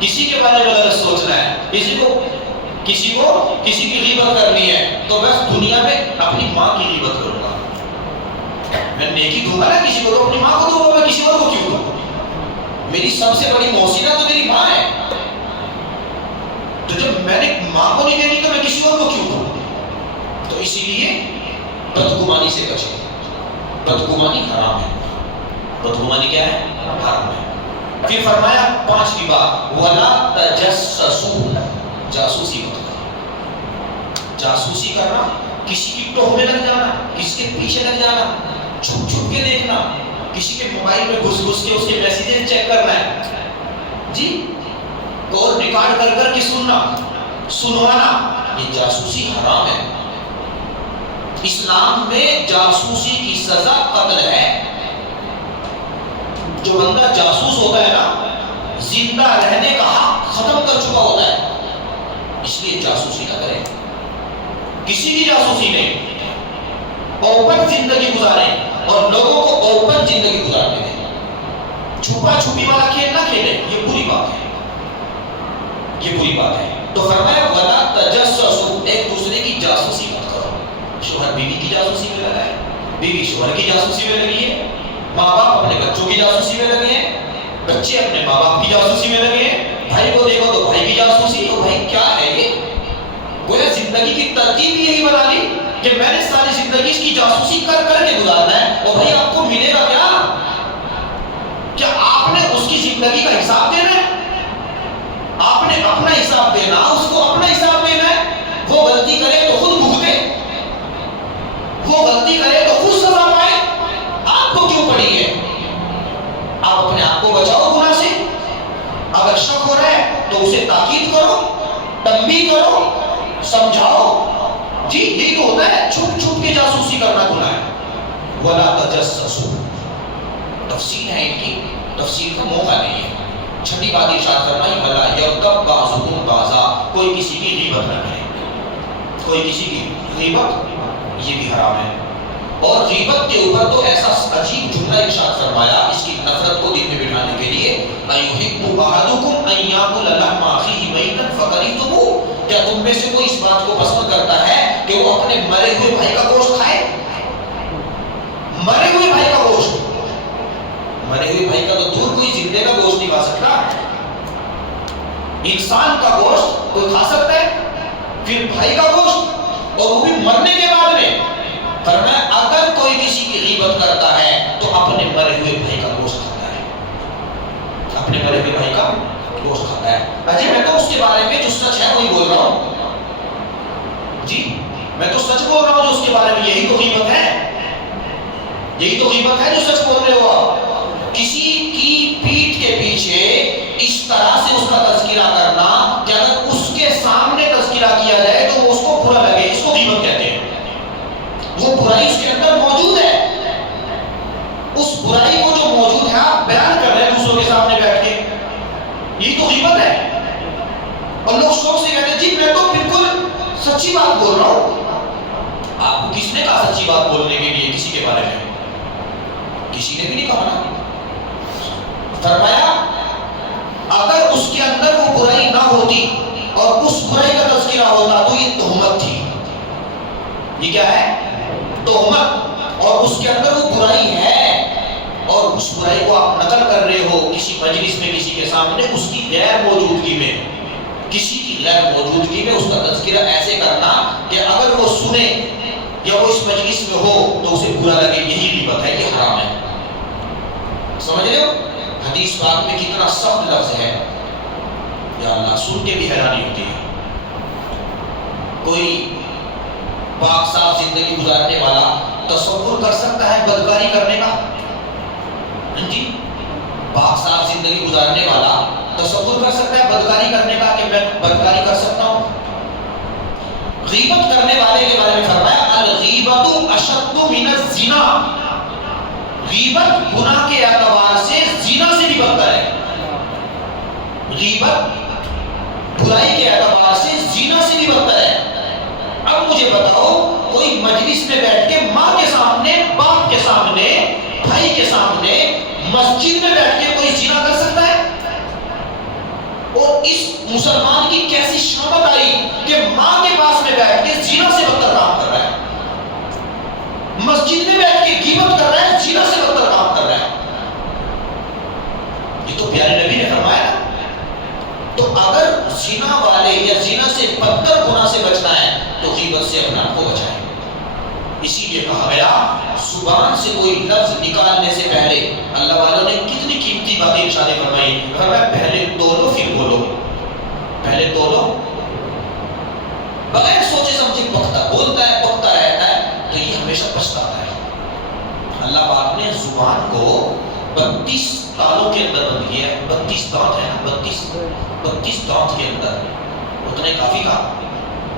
کسی کے بارے میں غلط سوچنا ہے، کسی کی غیبت کرنی ہے، تو بس دنیا میں اپنی ماں کی غیبت کروں گا. میں نیکی دوں گا نا کسی کو تو اپنی ماں کو دوں گا، میں کسی اور کو کیوں دوں؟ میری سب سے بڑی محسنہ تو میری ماں ہے، تو جب میں نے ماں کو نہیں دینی تو میں کسی اور کو کیوں دوں؟ تو اسی لیے بدگمانی سے بچیں. بدگمانی حرام ہے. بدگمانی کیا ہے؟ حرام ہے. پھر فرمایا 5ویں بات وَلَا تَجَسَّسُوا، جاسوسی مت کرو. جاسوسی کرنا، کسی کی ٹوہ میں لگ جانا، کسی کے پیچھے لگ جانا، چھپ چھپ کے دیکھنا، کسی کے موبائل میں گھس گھس کے اس کے میسیجز چیک کرنا ہے جی، کال ریکارڈ کر کر کے سنوانا، یہ جاسوسی حرام ہے. اسلام میں جاسوسی کی سزا قتل ہے. جو بندہ جاسوس ہوتا ہے نا زندہ رہنے کا حق ختم کر چکا ہوتا ہے. اس لیے جاسوسی نہ کریں، کسی کی جاسوسی نہیں. اوپن زندگی گزاریں اور لوگوں کو اوپن زندگی گزارنے دیں. چھپا چھپی والا کھیل نہ کھیلیں، یہ بری بات ہے، یہ بری بات ہے. تو فرمایا وَلَا تَجَسَّسُوا، ایک دوسرے کی جاسوسی مت کرو. شوہر بیوی کی جاسوسی میں لگا ہے، بیوی شوہر کی جاسوسی میں لگی ہے، ماں باپ اپنے بچوں کی جاسوسی میں لگے ہیں، بچے اپنے ماں باپ کی جاسوسی میں لگے ہیں، بھائی کو دیکھو تو بھائی کی جاسوسی. تو بھائی کیا ہے یہ؟ گویا زندگی کی ترتیب یہی بنا لی کہ میں نے ساری زندگی اس کی جاسوسی کر کر کے گزارنا ہے. اور بھائی آپ کو ملے گا کیا آپ نے اس کی زندگی کا حساب دینا ہے؟ آپ نے اپنا حساب دینا، اس کو اپنا حساب دینا ہے. وہ غلطی کرے تو خود بھگتے، وہ غلطی کرے تو خود سزا پائے. آپ کو کیوں پڑی ہے؟ آپ اپنے آپ کو بچاؤ گناہ سے. اگر شک ہو رہا ہے تو اسے تاکید کرو، تنبیہ کرو، سمجھاؤ. جی یہی تو ہوتا ہے، چھپ چھپ کے جاسوسی کرنا گناہ ہے. وَلَا تَجَسَّسُوا، تفصیل ہے ان کی، تفصیل کا موقع نہیں ہے. 6 بات ارشاد فرمائی وَلَا يَغْتَبْ بَعْضُكُمْ بَعْضًا، کوئی کسی کی غیبت نہ کرے، کوئی کسی کی غیبت یہ بھی حرام ہے. اور غیبت کے اوپر تو ایسا عجیب جملہ ارشاد فرمایا اس کی نفرت کو دل میں بٹھانے کے لیے، اَيُحِبُّ أَحَدُكُمْ أَن يَأْكُلَ لَحْمَ أَخِيهِ مَيْتًا فَكَرِهْتُمُوهُ، کیا تم میں سے کوئی اس بات کو پسند کرتا ہے کہ وہ اپنے مرے ہوئے بھائی کا گوشت کھائے؟ مرے ہوئے بھائی کا گوشت، مرے ہوئے بھائی کا تو دور، کوئی زندے کا گوشت نہیں کھا سکتا. انسان کا گوشت کوئی کھا سکتا ہے، پھر بھائی کا گوشت، اور وہ بھی مرنے کے بعد میں. فرمایا اگر کوئی کسی کی غیبت کرتا ہے تو اپنے مرے ہوئے بھائی کا گوشت کھاتا ہے، اپنے مرے ہوئے بھائی کا گوشت کھاتا ہے. اجی میں تو اس کے بارے میں جو سچ ہے وہی بول رہا ہوں جی، میں تو سچ بول رہا ہوں جو اس کے بارے میں. یہی تو غیبت ہے، یہی تو غیبت ہے جو سچ بول رہے ہو آپ. کسی کی پیٹھ کے پیچھے اس طرح سے اس کا تذکرہ کرنا کہ اگر اس کے سامنے تذکرہ کیا جائے تو وہ اس کو برا لگے، اس کو غیبت کہتے ہیں. وہ برائی اس کے اندر موجود ہے، اس برائی کو جو موجود ہے آپ بیان کر رہے ہیں دوسروں کے سامنے بیٹھ کے، یہ تو غیبت ہے. اور لوگ شوق سے کہتے ہیں جی میں تو بالکل سچی بات بول رہا ہوں. آپ کو کس نے کہا سچی بات بولنے کے لیے کسی کے بارے میں؟ کسی نے بھی نہیں کہا نا. فرمایا اگر اس کے اندر وہ برائی نہ ہوتی اور اس برائی کا تذکرہ ہوتا تو یہ تہمت تھی. یہ کیا ہے؟ تہمت. اور اس کے اندر وہ برائی ہے اور اس برائی کو آپ نقل کر رہے ہو کسی مجلس میں، کسی کے سامنے، اس کی غیر موجودگی میں، کسی کی غیر موجودگی میں اس کا تذکرہ ایسے کرنا کہ اگر وہ سنے یا وہ اس مجلس میں ہو تو اسے برا لگے، یہی غیبت ہے، یہ حرام ہے. سمجھ رہے ہو حدیث پاک میں کتنا سخت لفظ ہے، یا اللہ سن کے بھی حیرانی ہوتی ہے. کوئی پاک صاف زندگی گزارنے والا تصور کر سکتا ہے بدکاری کرنے کا؟ جی پاک صاف زندگی گزارنے والا تصور کر سکتا ہے بدکاری کرنے کا کہ میں بدکاری کر سکتا ہوں؟ غیبت کرنے والے کے بارے میں فرمایا الغیبت اشد من الزنا، غیبت گناہ کے اعتبار سے زنا سے بھی بدتر ہے. غیبت برائی کے اعتبار سے زنا سے بھی بدتر ہے. اب مجھے بتاؤ کوئی مجلس میں بیٹھ کے ماں کے سامنے، باپ کے سامنے، بھائی کے سامنے، مسجد میں بیٹھ کے کوئی زنا کر سکتا ہے؟ اور اس مسلمان کی کیسی شامت آئی کہ ماں کے پاس میں بیٹھ کے زنا سے بدتر کام کر رہا ہے، مسجد میں بیٹھ کے غیبت کر رہا ہے، زنا سے بدتر کام کر رہا ہے. یہ تو پیارے نبی نے فرمایا نا. تو اگر زنا والے یا زنا سے بدتر گناہ سے بچنا ہے تو غیبت سے اپنے آپ کو بچائیں. اسی لیے کہا گیا زبان سے کوئی لفظ نکالنے سے پہلے اللہ والوں نے کتنی قیمتی باتیں ارشاد فرمائی. فرمایا پہلے تولو پھر بولو، پہلے تولو. بغیر سوچے سمجھے بولتا ہے بکتا رہتا ہے تو یہ ہمیشہ پچھتاتا ہے. اللہ پاک نے زبان کو 32 تالوں کے اندر بند کیا ہے. 32 دانت ہے نا، 32 دانت کے اندر اتنے کافی کا،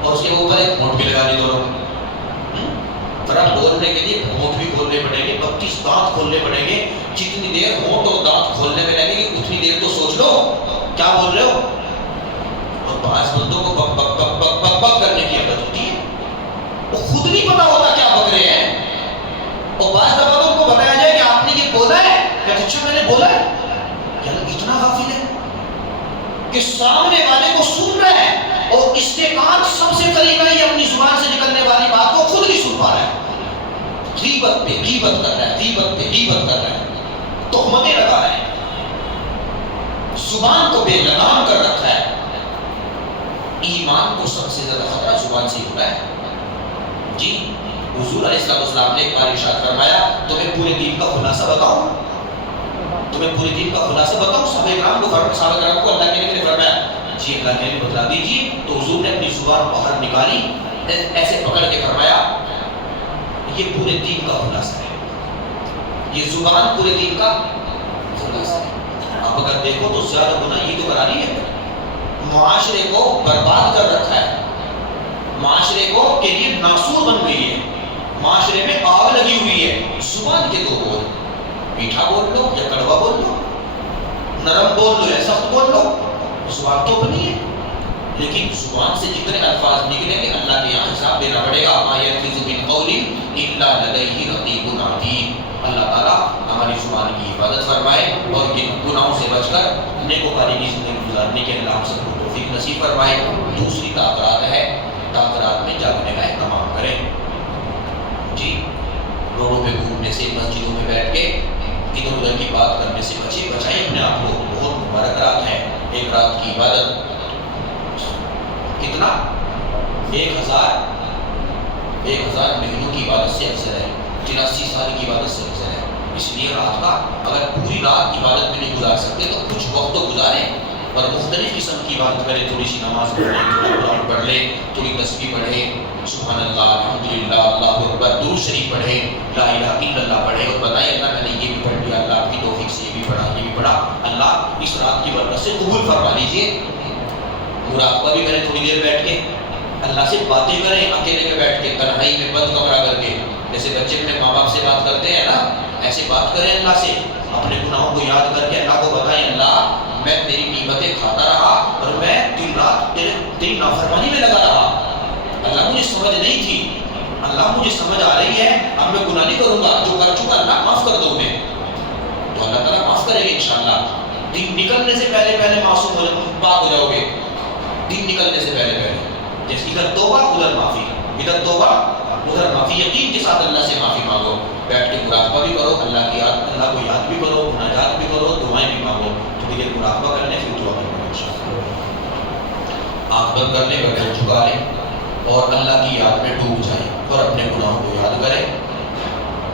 اور اس کے اوپر ایک ہونٹ بھی لگا دی دونوں. ذرا بولنے کے لیے ہونٹ بھی کھولنے پڑیں گے، 32 دانت کھولنے پڑیں گے. جتنی دیر ہونٹ اور دانت کھولنے میں لگے گی اتنی دیر تو سوچ لو کیا بول رہے ہو. اور بعض بندوں کو بک بک بک بک بک بک کرنے کی عادت ہوتی ہے، وہ خود نہیں پتا ہوتا کیا بک رہے ہیں. اور بعض دفعہ ان کو بتایا جائے کہ آپ نے یہ بولا ہے، کہ اچھا میں نے بولا ہے. یعنی اتنا غافل ہے کہ سامنے والے کو سن رہا ہے اور اس کے کان سب سے قریب ہے، یہ اپنی زبان سے نکلنے والی بات کو خود نہیں سن پا رہا ہے. غیبت پہ غیبت کر رہا ہے، غیبت پہ غیبت کر رہا ہے، تہمتیں لگا رہا ہے، زبان کو بے لگام کر رکھا ہے. ایمان کو سب سے زیادہ خطرہ زبان سے ہوتا ہے. جی حضور علیہ السلام نے ایک بار ارشاد فرمایا تمہیں پورے دین کا خلاصہ بتاؤں، تمہیں پورے دین کا خلاصہ بتاؤں. صحابہ کرام کو اللہ کے نبی نے فرمایا جی اللہ کے نبی بتلا دیجیے. تو حضور نے اپنی زبان باہر نکالی، ایسے پکڑ کے فرمایا یہ پورے دین کا خلاصہ ہے، یہ زبان پورے دین کا خلاصہ ہے. اب اگر دیکھو تو زیادہ گناہ یہ تو کرا رہی ہے، معاشرے کو برباد کر رکھا ہے، معاشرے کو کے لیے ناسور بن گئی ہے، معاشرے میں آگ لگی ہوئی ہے. زبان کے دو بول، میٹھا بول لو یا کڑوا بول لو، نرم بول لو یا سخت بول لو، زبان تو بنی ہے. لیکن زبان سے جتنے الفاظ نکلیں گے اللہ کے یہاں حساب دینا پڑے گا. ما یلفظ من قول الا لدیہ رقیب عتید. اللہ تعالیٰ ہماری زبان کی حفاظت فرمائے اور ان گناہوں سے بچ کر نیکوکاری کی زندگی گزارنے کے اللہ ہم سب کو توفیق نصیب فرمائے. دوسری تاثرات ہے، تاثرات میں جاگنے کا اہتمام کریں. جی روڈوں پہ گھومنے سے، مسجدوں میں بیٹھ کے ادھر ادھر کی بات کرنے سے بچائیں اپنے آپ کو. بہت مبارک رات ہے. ایک رات کی عبادت کتنا 1000 مہینوں کی عبادت سے افضل ہے، 83 سال کی عبادت سے افضل ہے. اس لیے رات کا اگر پوری رات عبادت میں نہیں گزار سکتے تو کچھ وقت تو گزاریں اور مختلف قسم کی عبادت کریں. تھوڑی سی نماز پڑھ لیں، تھوڑا قرآن پڑھ لیں، تھوڑی تسبیح پڑھیں، سبحان اللہ، الحمدللہ، اللہ اکبر، درود شریف پڑھیں، لا الہ الا اللہ پڑھیں اور بتائیں اللہ میں نے یہ بھی پڑھ لیا، اللہ آپ کی توفیق سے یہ بھی پڑھا، یہ بھی پڑھا. اللہ اس رات کی برکت سے قبول فرما لیجیے. مراقبہ بھی کریں تھوڑی دیر بیٹھ کے، اللہ سے باتیں کریں اکیلے میں بیٹھ کے، تنہائی میں بند کمرہ کر کے. جیسے بچے اپنے ماں باپ سے بات کرتے ہیں نا، ایسے بات کریں اللہ سے. اپنے گناہوں کو یاد کر کے اللہ کو بتائیں، اللہ میں تیری نعمتیں کھاتا رہا اور میں دن رات تیری نافرمانی میں لگا رہا. اللہ مجھے سمجھ نہیں تھی، اللہ مجھے سمجھ آ رہی ہے، اب میں گناہ نہیں کروں گا، جو کر چکا اللہ معاف کر دو. میں تو اللہ تعالیٰ معاف کرے گا انشاءاللہ. دن نکلنے سے پہلے معصوم ہو جاؤ، پاک ہو جاؤ گے. دن نکلنے سے پہلے جیسے ادھر توبہ ادھر معافی، ادھر توبہ ادھر معافی. یقین کے ساتھ اللہ سے معافی مانگو. بیٹھ کے مراقبہ بھی کرو، اللہ کی یاد، اللہ کو یاد بھی کرو، مناجات بھی کرو، دعائیں بھی مانگو. تھوڑی دیر مراقبہ کرنے پھر دعا کرنے انشاءاللہ. آنکھ بند کرنے گردن جھکا لیں اور اللہ کی یاد میں ڈوب جائیں اور اپنے گناہوں کو یاد کریں.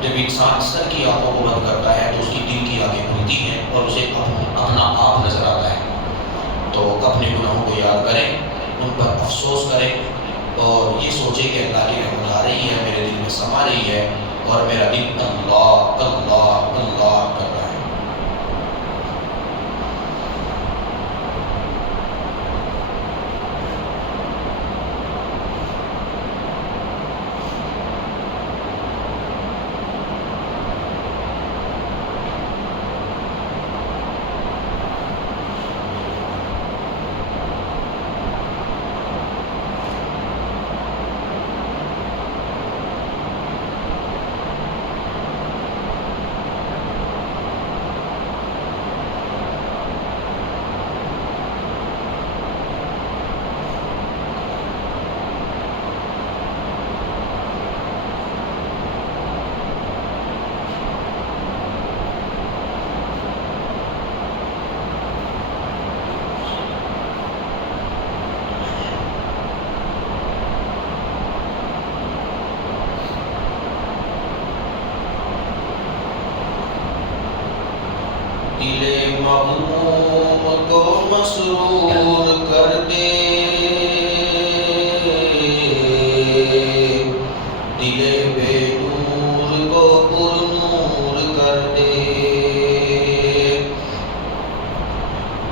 جب انسان سر کی آنکھوں کو بند کرتا ہے تو اس کی دل کی آنکھیں کھلتی ہیں اور اسے اپنا آپ نظر آتا ہے. تو اپنے گناہوں کو یاد کریں، ان پر افسوس کریں اور یہ سوچیں کہ اللہ کی رحمت آ رہی ہے، میرے دل میں سما رہی ہے اور میرا دل اللہ اللہ اللہ کر رہا ہے. دل مغموم کو مسرور کر دے، دل بے نور کو پر نور کر دے.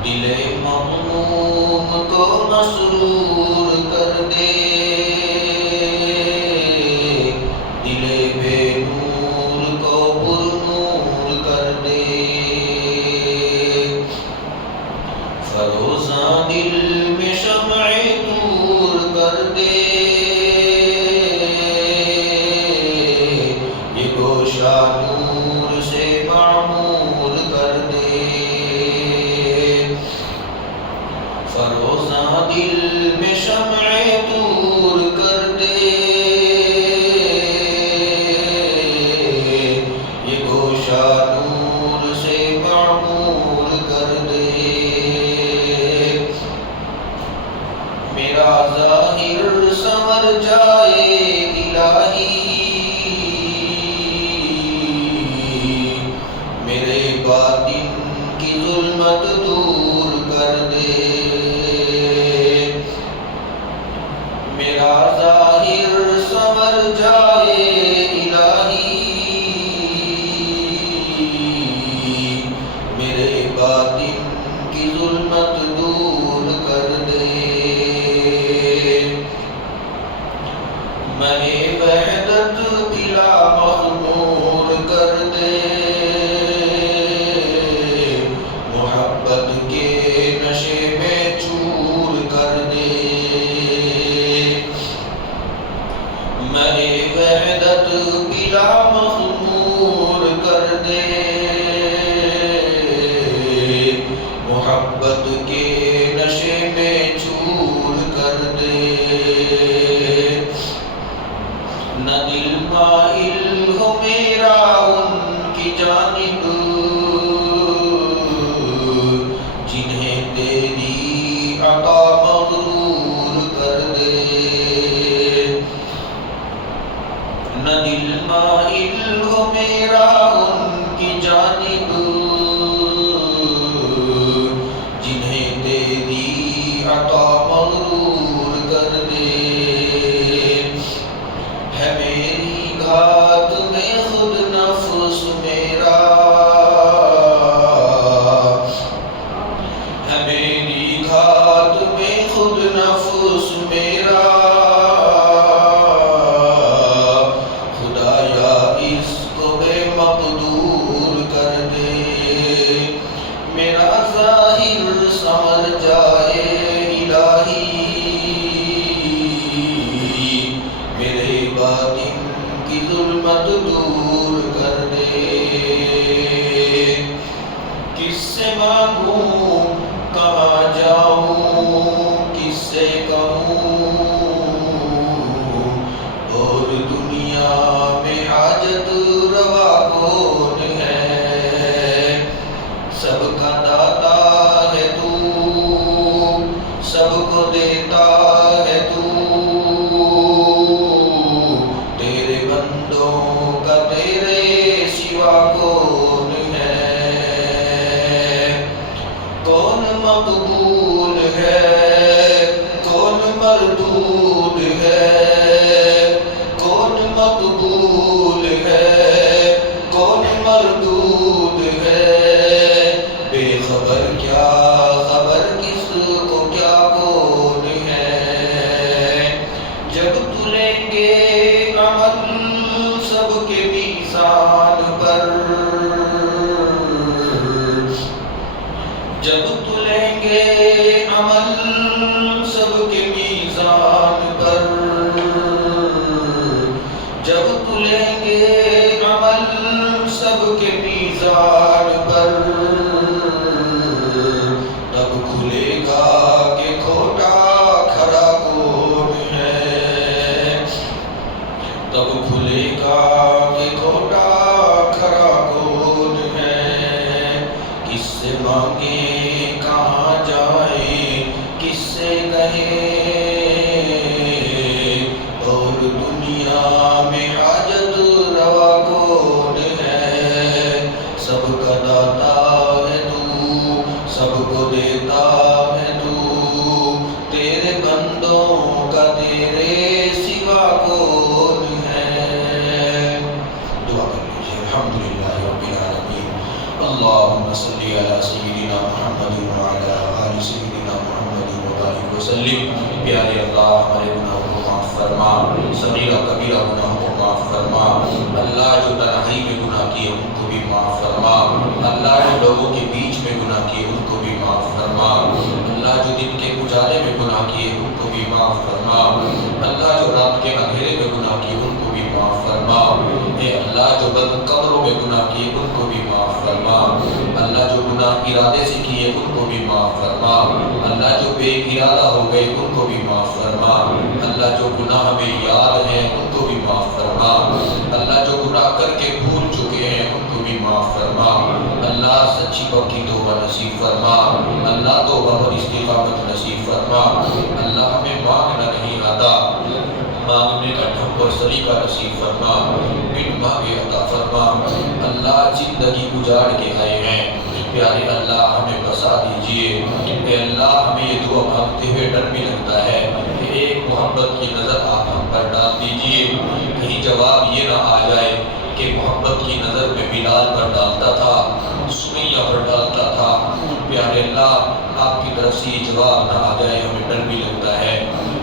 دل مغموم کو مسرور کر دے، دل بے نور کو پر نور کر دے. فروزاں دل میں شمع طور کر دے، یہ گوشہ نور سے معمور کر دے. فروزاں دل میں شمع طور کر دے، یہ گوشہ نور سے معمور کر دے. میرا ظاہر سنور جائے الہی، میرے باطن کی ظلمت دور کر دے. میرا ظاہر سنور جائے الہی، میرے باطن کی ظلمت دور کر دے. میں وحدت دلا مغمور کر دے، محبت وحدت بلا مخمور کر دے، محبت کے نشے میں چور کر دے، نہ دل مائل ہو میرا ان کی جانب جنہیں تیری عطا مغرور کر دے، نہ دل مائل ہو میرا ان کی جانب جنہیں تیری عطا مغرور کر دے، ہے میری گھات میں خود نفس میرا، ہے میری گھات میں خود نفس میرا، خدایا اس کو بے مقدور کر دے، میرا ظاہر سمجھ جائے الہی، میرے باطن کی ظلمت دور کر دے، کس سے مانگوں کہاں جاؤں کس سے کہوں، اور دنیا میں حاجت روا کون ہے، سب کا داتا ہے تو، سب کو دیتا ہے تو، تیرے بندوں کا تیرے سوا کون ہے، کون مقبول ہے کون مردود ہے، کون مقبول ہے کون مردود ہے، بے خبر کیا خبر کس کو کیا کون ہے، جب تلیں گے عمل سب کے میزان پر، جب تلیں گے عمل سب کے میزان پر، جب تلیں گے عمل سب کے میزان پر، تب کھلے گا کہ کھوٹا کھرا کون ہے، تب کھلے گا کہ کھوٹا کھرا کون ہے، کس سے مانگیں کہاں جائیں کس سے کہیں، اور دنیا میں حاجت روا کون ہے، سب کا داتا ہے تو، سب کو دیتا ہے تو، تیرے بندوں کا تیرے سوا کون ہے، دعا کر لیجیے۔ الحمدللہ رب العالمین، اللہم صلی علی سیدنا محمد وعلی آل سیدنا محمد وبارک وسلم۔ پیارے اللہ ہمارے گناہوں کو معاف فرما، صغیرہ کبیرہ گناہوں کو معاف فرما، اللہ جو تنہائی میں گناہ کیے ان کو بھی معاف فرما، اللہ جو لوگوں کے بیچ میں گناہ کیے ان کو بھی معاف فرما، اللہ جو دن کے اجالے میں گناہ کیے ان کو بھی معاف فرما، اللہ جو رات کے اندھیرے میں گناہ کیے ان کو بھی معاف فرما، اے اللہ جو بند قبروں میں گناہ کیے ان کو بھی معاف فرما، اللہ جو گناہ ارادے سے کیے ان کو بھی معاف فرما، اللہ جو بے ارادہ ہو گئے ان کو بھی معاف فرما، اللہ جو گناہ ہمیں یاد ہیں ان کو بھی معاف فرما، اللہ جو گناہ کر کے بھول چکے ہیں ان کو بھی معاف فرما، اللہ سچی پکی توبہ نصیب فرما، اللہ توبہ پر استقامت نصیب فرما، اللہ ہمیں مانگنا نہیں آتا، مانگنے کا ڈھنگ اور سلیقہ نصیب فرما، بن مانگے عطا فرما، اللہ زندگی اجاڑ کے آئے ہیں، پیارے اللہ ہمیں بسا دیجئے، اے اللہ ہمیں یہ دعا مانگتے ہوئے ڈر بھی لگتا ہے کہ ایک محبت کی نظر آپ ہم پر ڈال دیجئے، کہیں جواب یہ نہ آ جائے کہ محبت کی نظر میں بلال پر ڈالتا تھا، سمیہ پر ڈالتا تھا، پیارے اللہ آپ کی طرف سے یہ جواب نہ آ جائے ہمیں ڈر بھی لگتا ہے،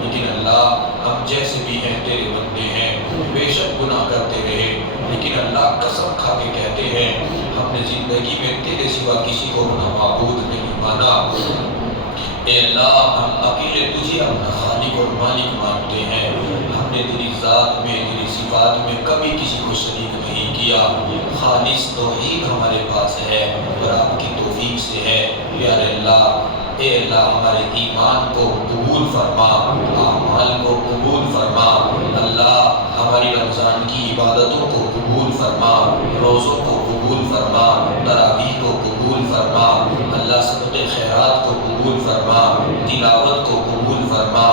لیکن اللہ ہم جیسے بھی ہیں تیرے بندے ہیں، بے شک گناہ کرتے رہے، لیکن اللہ قسم کھا کے کہتے ہیں ہم نے زندگی میں تیرے سوا کسی کو اپنا معبود نہیں مانا، اے اللہ ہم اکیلے تجھے اپنا خالق اور مالک مانتے ہیں، ہم نے تیری ذات میں تیری صفات میں کبھی کسی کو شریک نہیں کیا، خالص توحید ہمارے پاس ہے اور آپ کی توفیق سے ہے۔ پیارے اللہ، اے اللہ ہمارے ایمان کو قبول فرما، اعمال کو قبول فرما، اللہ ہماری رمضان کی عبادتوں کو قبول فرما، روزوں کو قبول فرما، تراویح کو قبول فرما، اللہ صدقے خیرات کو قبول فرما، تلاوت کو قبول فرما،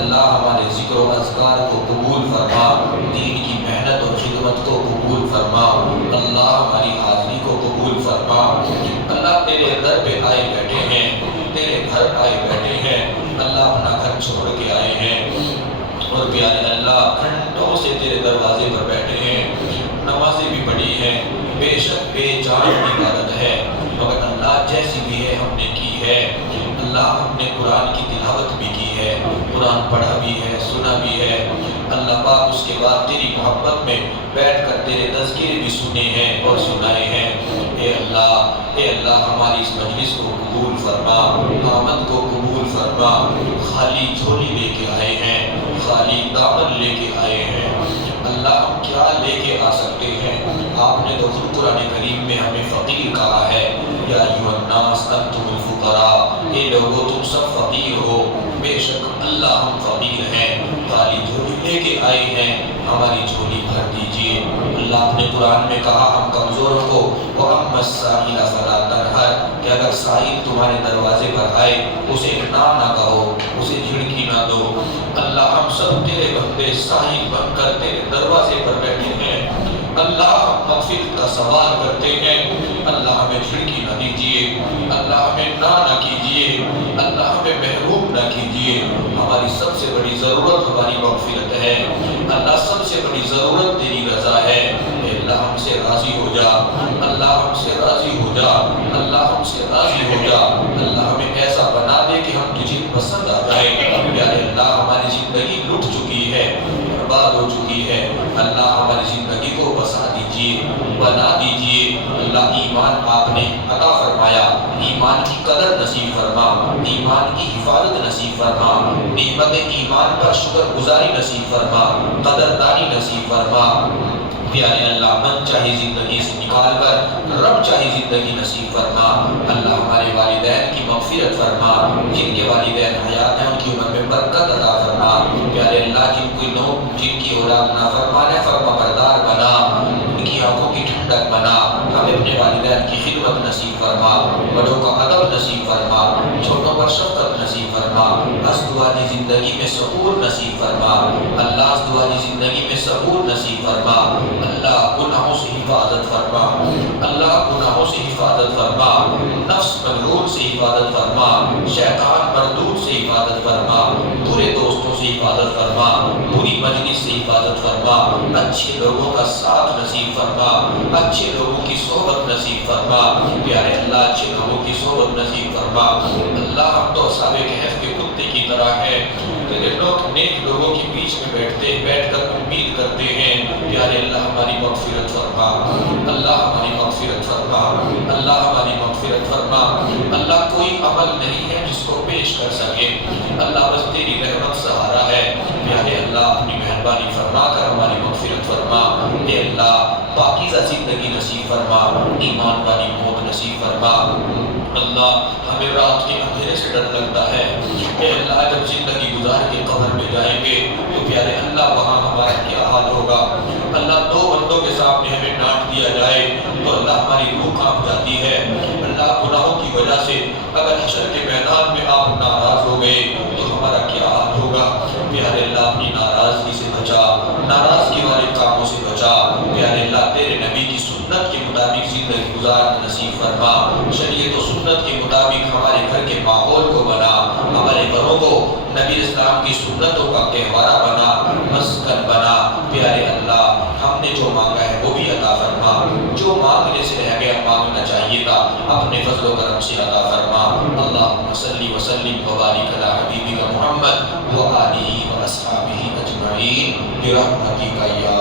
اللہ ہمارے ذکر و اذکار کو قبول فرما، دین کی محنت اور خدمت کو قبول فرما، اللہ ہماری حاضری کو قبول فرما۔ اللہ تیرے در پہ آئے بیٹھے ہیں، تیرے گھر آئے بیٹھے ہیں، اللہ اپنا گھر چھوڑ کے آئے ہیں اور پیارے اللہ گھنٹوں سے تیرے دروازے پر بیٹھے ہیں، نمازیں بھی پڑھی ہیں، بے شک بے جان عبادت ہے، مگر اللہ جیسی بھی ہے ہم نے کی ہے۔ اللہ ہم نے قرآن کی تلاوت بھی کی ہے، قرآن پڑھا بھی ہے، سنا بھی ہے، اللہ پاک اس کے بعد تیری محبت میں بیٹھ کر تیرے تذکرے بھی سنے ہیں اور سنائے ہیں۔ اے اللہ ہماری اس مجلس کو قبول فرما، آمد کو قبول فرما، خالی جھولی لے کے آئے ہیں، خالی دامن لے کے آئے ہیں، اللہ ہم کیا لے کے آ سکتے ہیں؟ آپ نے تو خود قرآن کریم میں ہمیں فقیر کہا ہے، یا ایھا الناس انتم الفقراء، اے لوگو تم سب فقیر ہو۔ بے شک اللہ ہم فقیر ہیں، خالی جھولی لے کے آئے ہیں، ہماری جھولی بھر دیجئے۔ اللہ نے قرآن میں کہا ہم کمزوروں کو وَأَمَّا السَّائِلَ فَلَا تَنْهَرْ، کہ اگر سائل تمہارے دروازے پر آئے اسے نہ کہو، اسے جھڑکی نہ دو۔ اللہ ہم سب تیرے بندے سائل بن کر تیرے دروازے پر بیٹھے ہیں، اللہ ہم مغفرت کا سوال کرتے ہیں، اللہ ہمیں جھڑکی نہ دیجئے، اللہ ہمیں نہ کیجئے، اللہ ہمیں محروم نہ کیجئے۔ ہماری سب سے بڑی ضرورت ہماری مغفرت ہے، اللہ سب سے بڑی ضرورت تیری رضا ہے۔ اے اللہ ہم سے راضی ہو جا، اللہ ہم سے راضی ہو جا، اللہ ہم سے راضی ہو جا، اللہ ہمیں ایسا بنا دے کہ ہم تجھے پسند آ جائے۔ پیارے اللہ ہماری زندگی لٹ چکی ہے، برباد ہو چکی ہے، اللہ ہماری زندگی کو بسا دیجئے، بنا دیجئے۔ اللہ ایمان آپ نے عطا فرمایا، ایمان کی قدر نصیب فرما، ایمان کی حفاظت نصیب فرما، نعمت ایمان پر شکر گزاری نصیب فرما، قدردانی نصیب فرما۔ پیارے اللہ من چاہے زندگی سے نکال کر رب چاہے زندگی نصیب فرما۔ اللہ ہمارے والدین کی مغفرت فرما، جن کے والدین حیات ہیں ان کی عمر میں برکت عطا فرما۔ پیارے اللہ جن کی اولاد نافرمان ہے فرما بردار بنا، ان کی آنکھوں کی ٹھنڈک بنا، ہمیں اپنے والدین کی خدمت نصیب فرما، بڑوں کا ادب نصیب فرما، چھوٹوں پر شفقت نصیب فرما، ازدواجی زندگی میں سکون نصیب فرما، اللہ ازدواجی زندگی میں سکون نصیب فرما، اللہ گناہوں سے حفاظت فرما، اللہ گناہوں سے حفاظت فرما، نفس مغرور سے حفاظت فرما، شیطان مردود سے حفاظت فرما، برے دوستوں سے حفاظت فرما، بری مجلس سے حفاظت فرما، اچھے لوگوں کا ساتھ نصیب فرما، اچھے لوگوں کی صحبت نصیب فرما۔ پیارے اللہ اچھے لوگوں کی صحبت نصیب فرما۔ اللہ ہم تو اصحاب کہف کے کتے کی طرح ہیں، تیرے لوگ نیک لوگوں کے بیچ میں بیٹھ کر امید کرتے ہیں۔ پیارے اللہ ہماری مغفرت فرما، اللہ ہماری مغفرت فرما، اللہ ہماری مغفرت فرما۔ اللہ کوئی عمل نہیں ہے جس کو پیش کر سکے، اللہ بس تیری رحمت سہارا ہے۔ پیارے اللہ اپنی مہربانی فرما کر ہماری مغفرت فرما۔ اے اللہ پاکیزہ زندگی نصیب فرما، ایمان والی موت نصیب فرما۔ اللہ ہمیں رات کے اندھیرے سے ڈر لگتا ہے، اے اللہ جب زندگی گزار کے قبر میں جائیں گے تو پیارے اللہ وہاں ہمارا کیا حال ہوگا؟ اللہ دو بندوں کے سامنے ہمیں ڈانٹ دیا جائے تو اللہ ہماری روح کانپ جاتی ہے۔ اللہ گناہوں کی وجہ سے اگر حشر کے میدان میں آپ ناراض ہو گئے تو ہمارا کیا حال ہوگا؟ پیارے اللہ اپنی ناراضگی سے بچا، ناراضگی والے کاموں سے بچا۔ پیارے اللہ تیرے نبی کی سنت کے مطابق زندگی گزارنا نصیب فرما، شریعت و سنت کے مطابق ہمارے گھر کے ماحول کو بنا، ہمارے گھروں کو نبی اسلام کی سنتوں کا گہوارہ بنا، مسکن بنا۔ پیارے اللہ ہم نے جو مانگا ہے وہ بھی عطا فرما، جو مانگنے سے رہ گیا مانگنا چاہیے تھا اپنے فضل و کرم سے عطا فرما۔ اللہم صلی وسلم وبارک علی حبیبک محمد وآلہ واصحابہ اجمعین برحمتک یا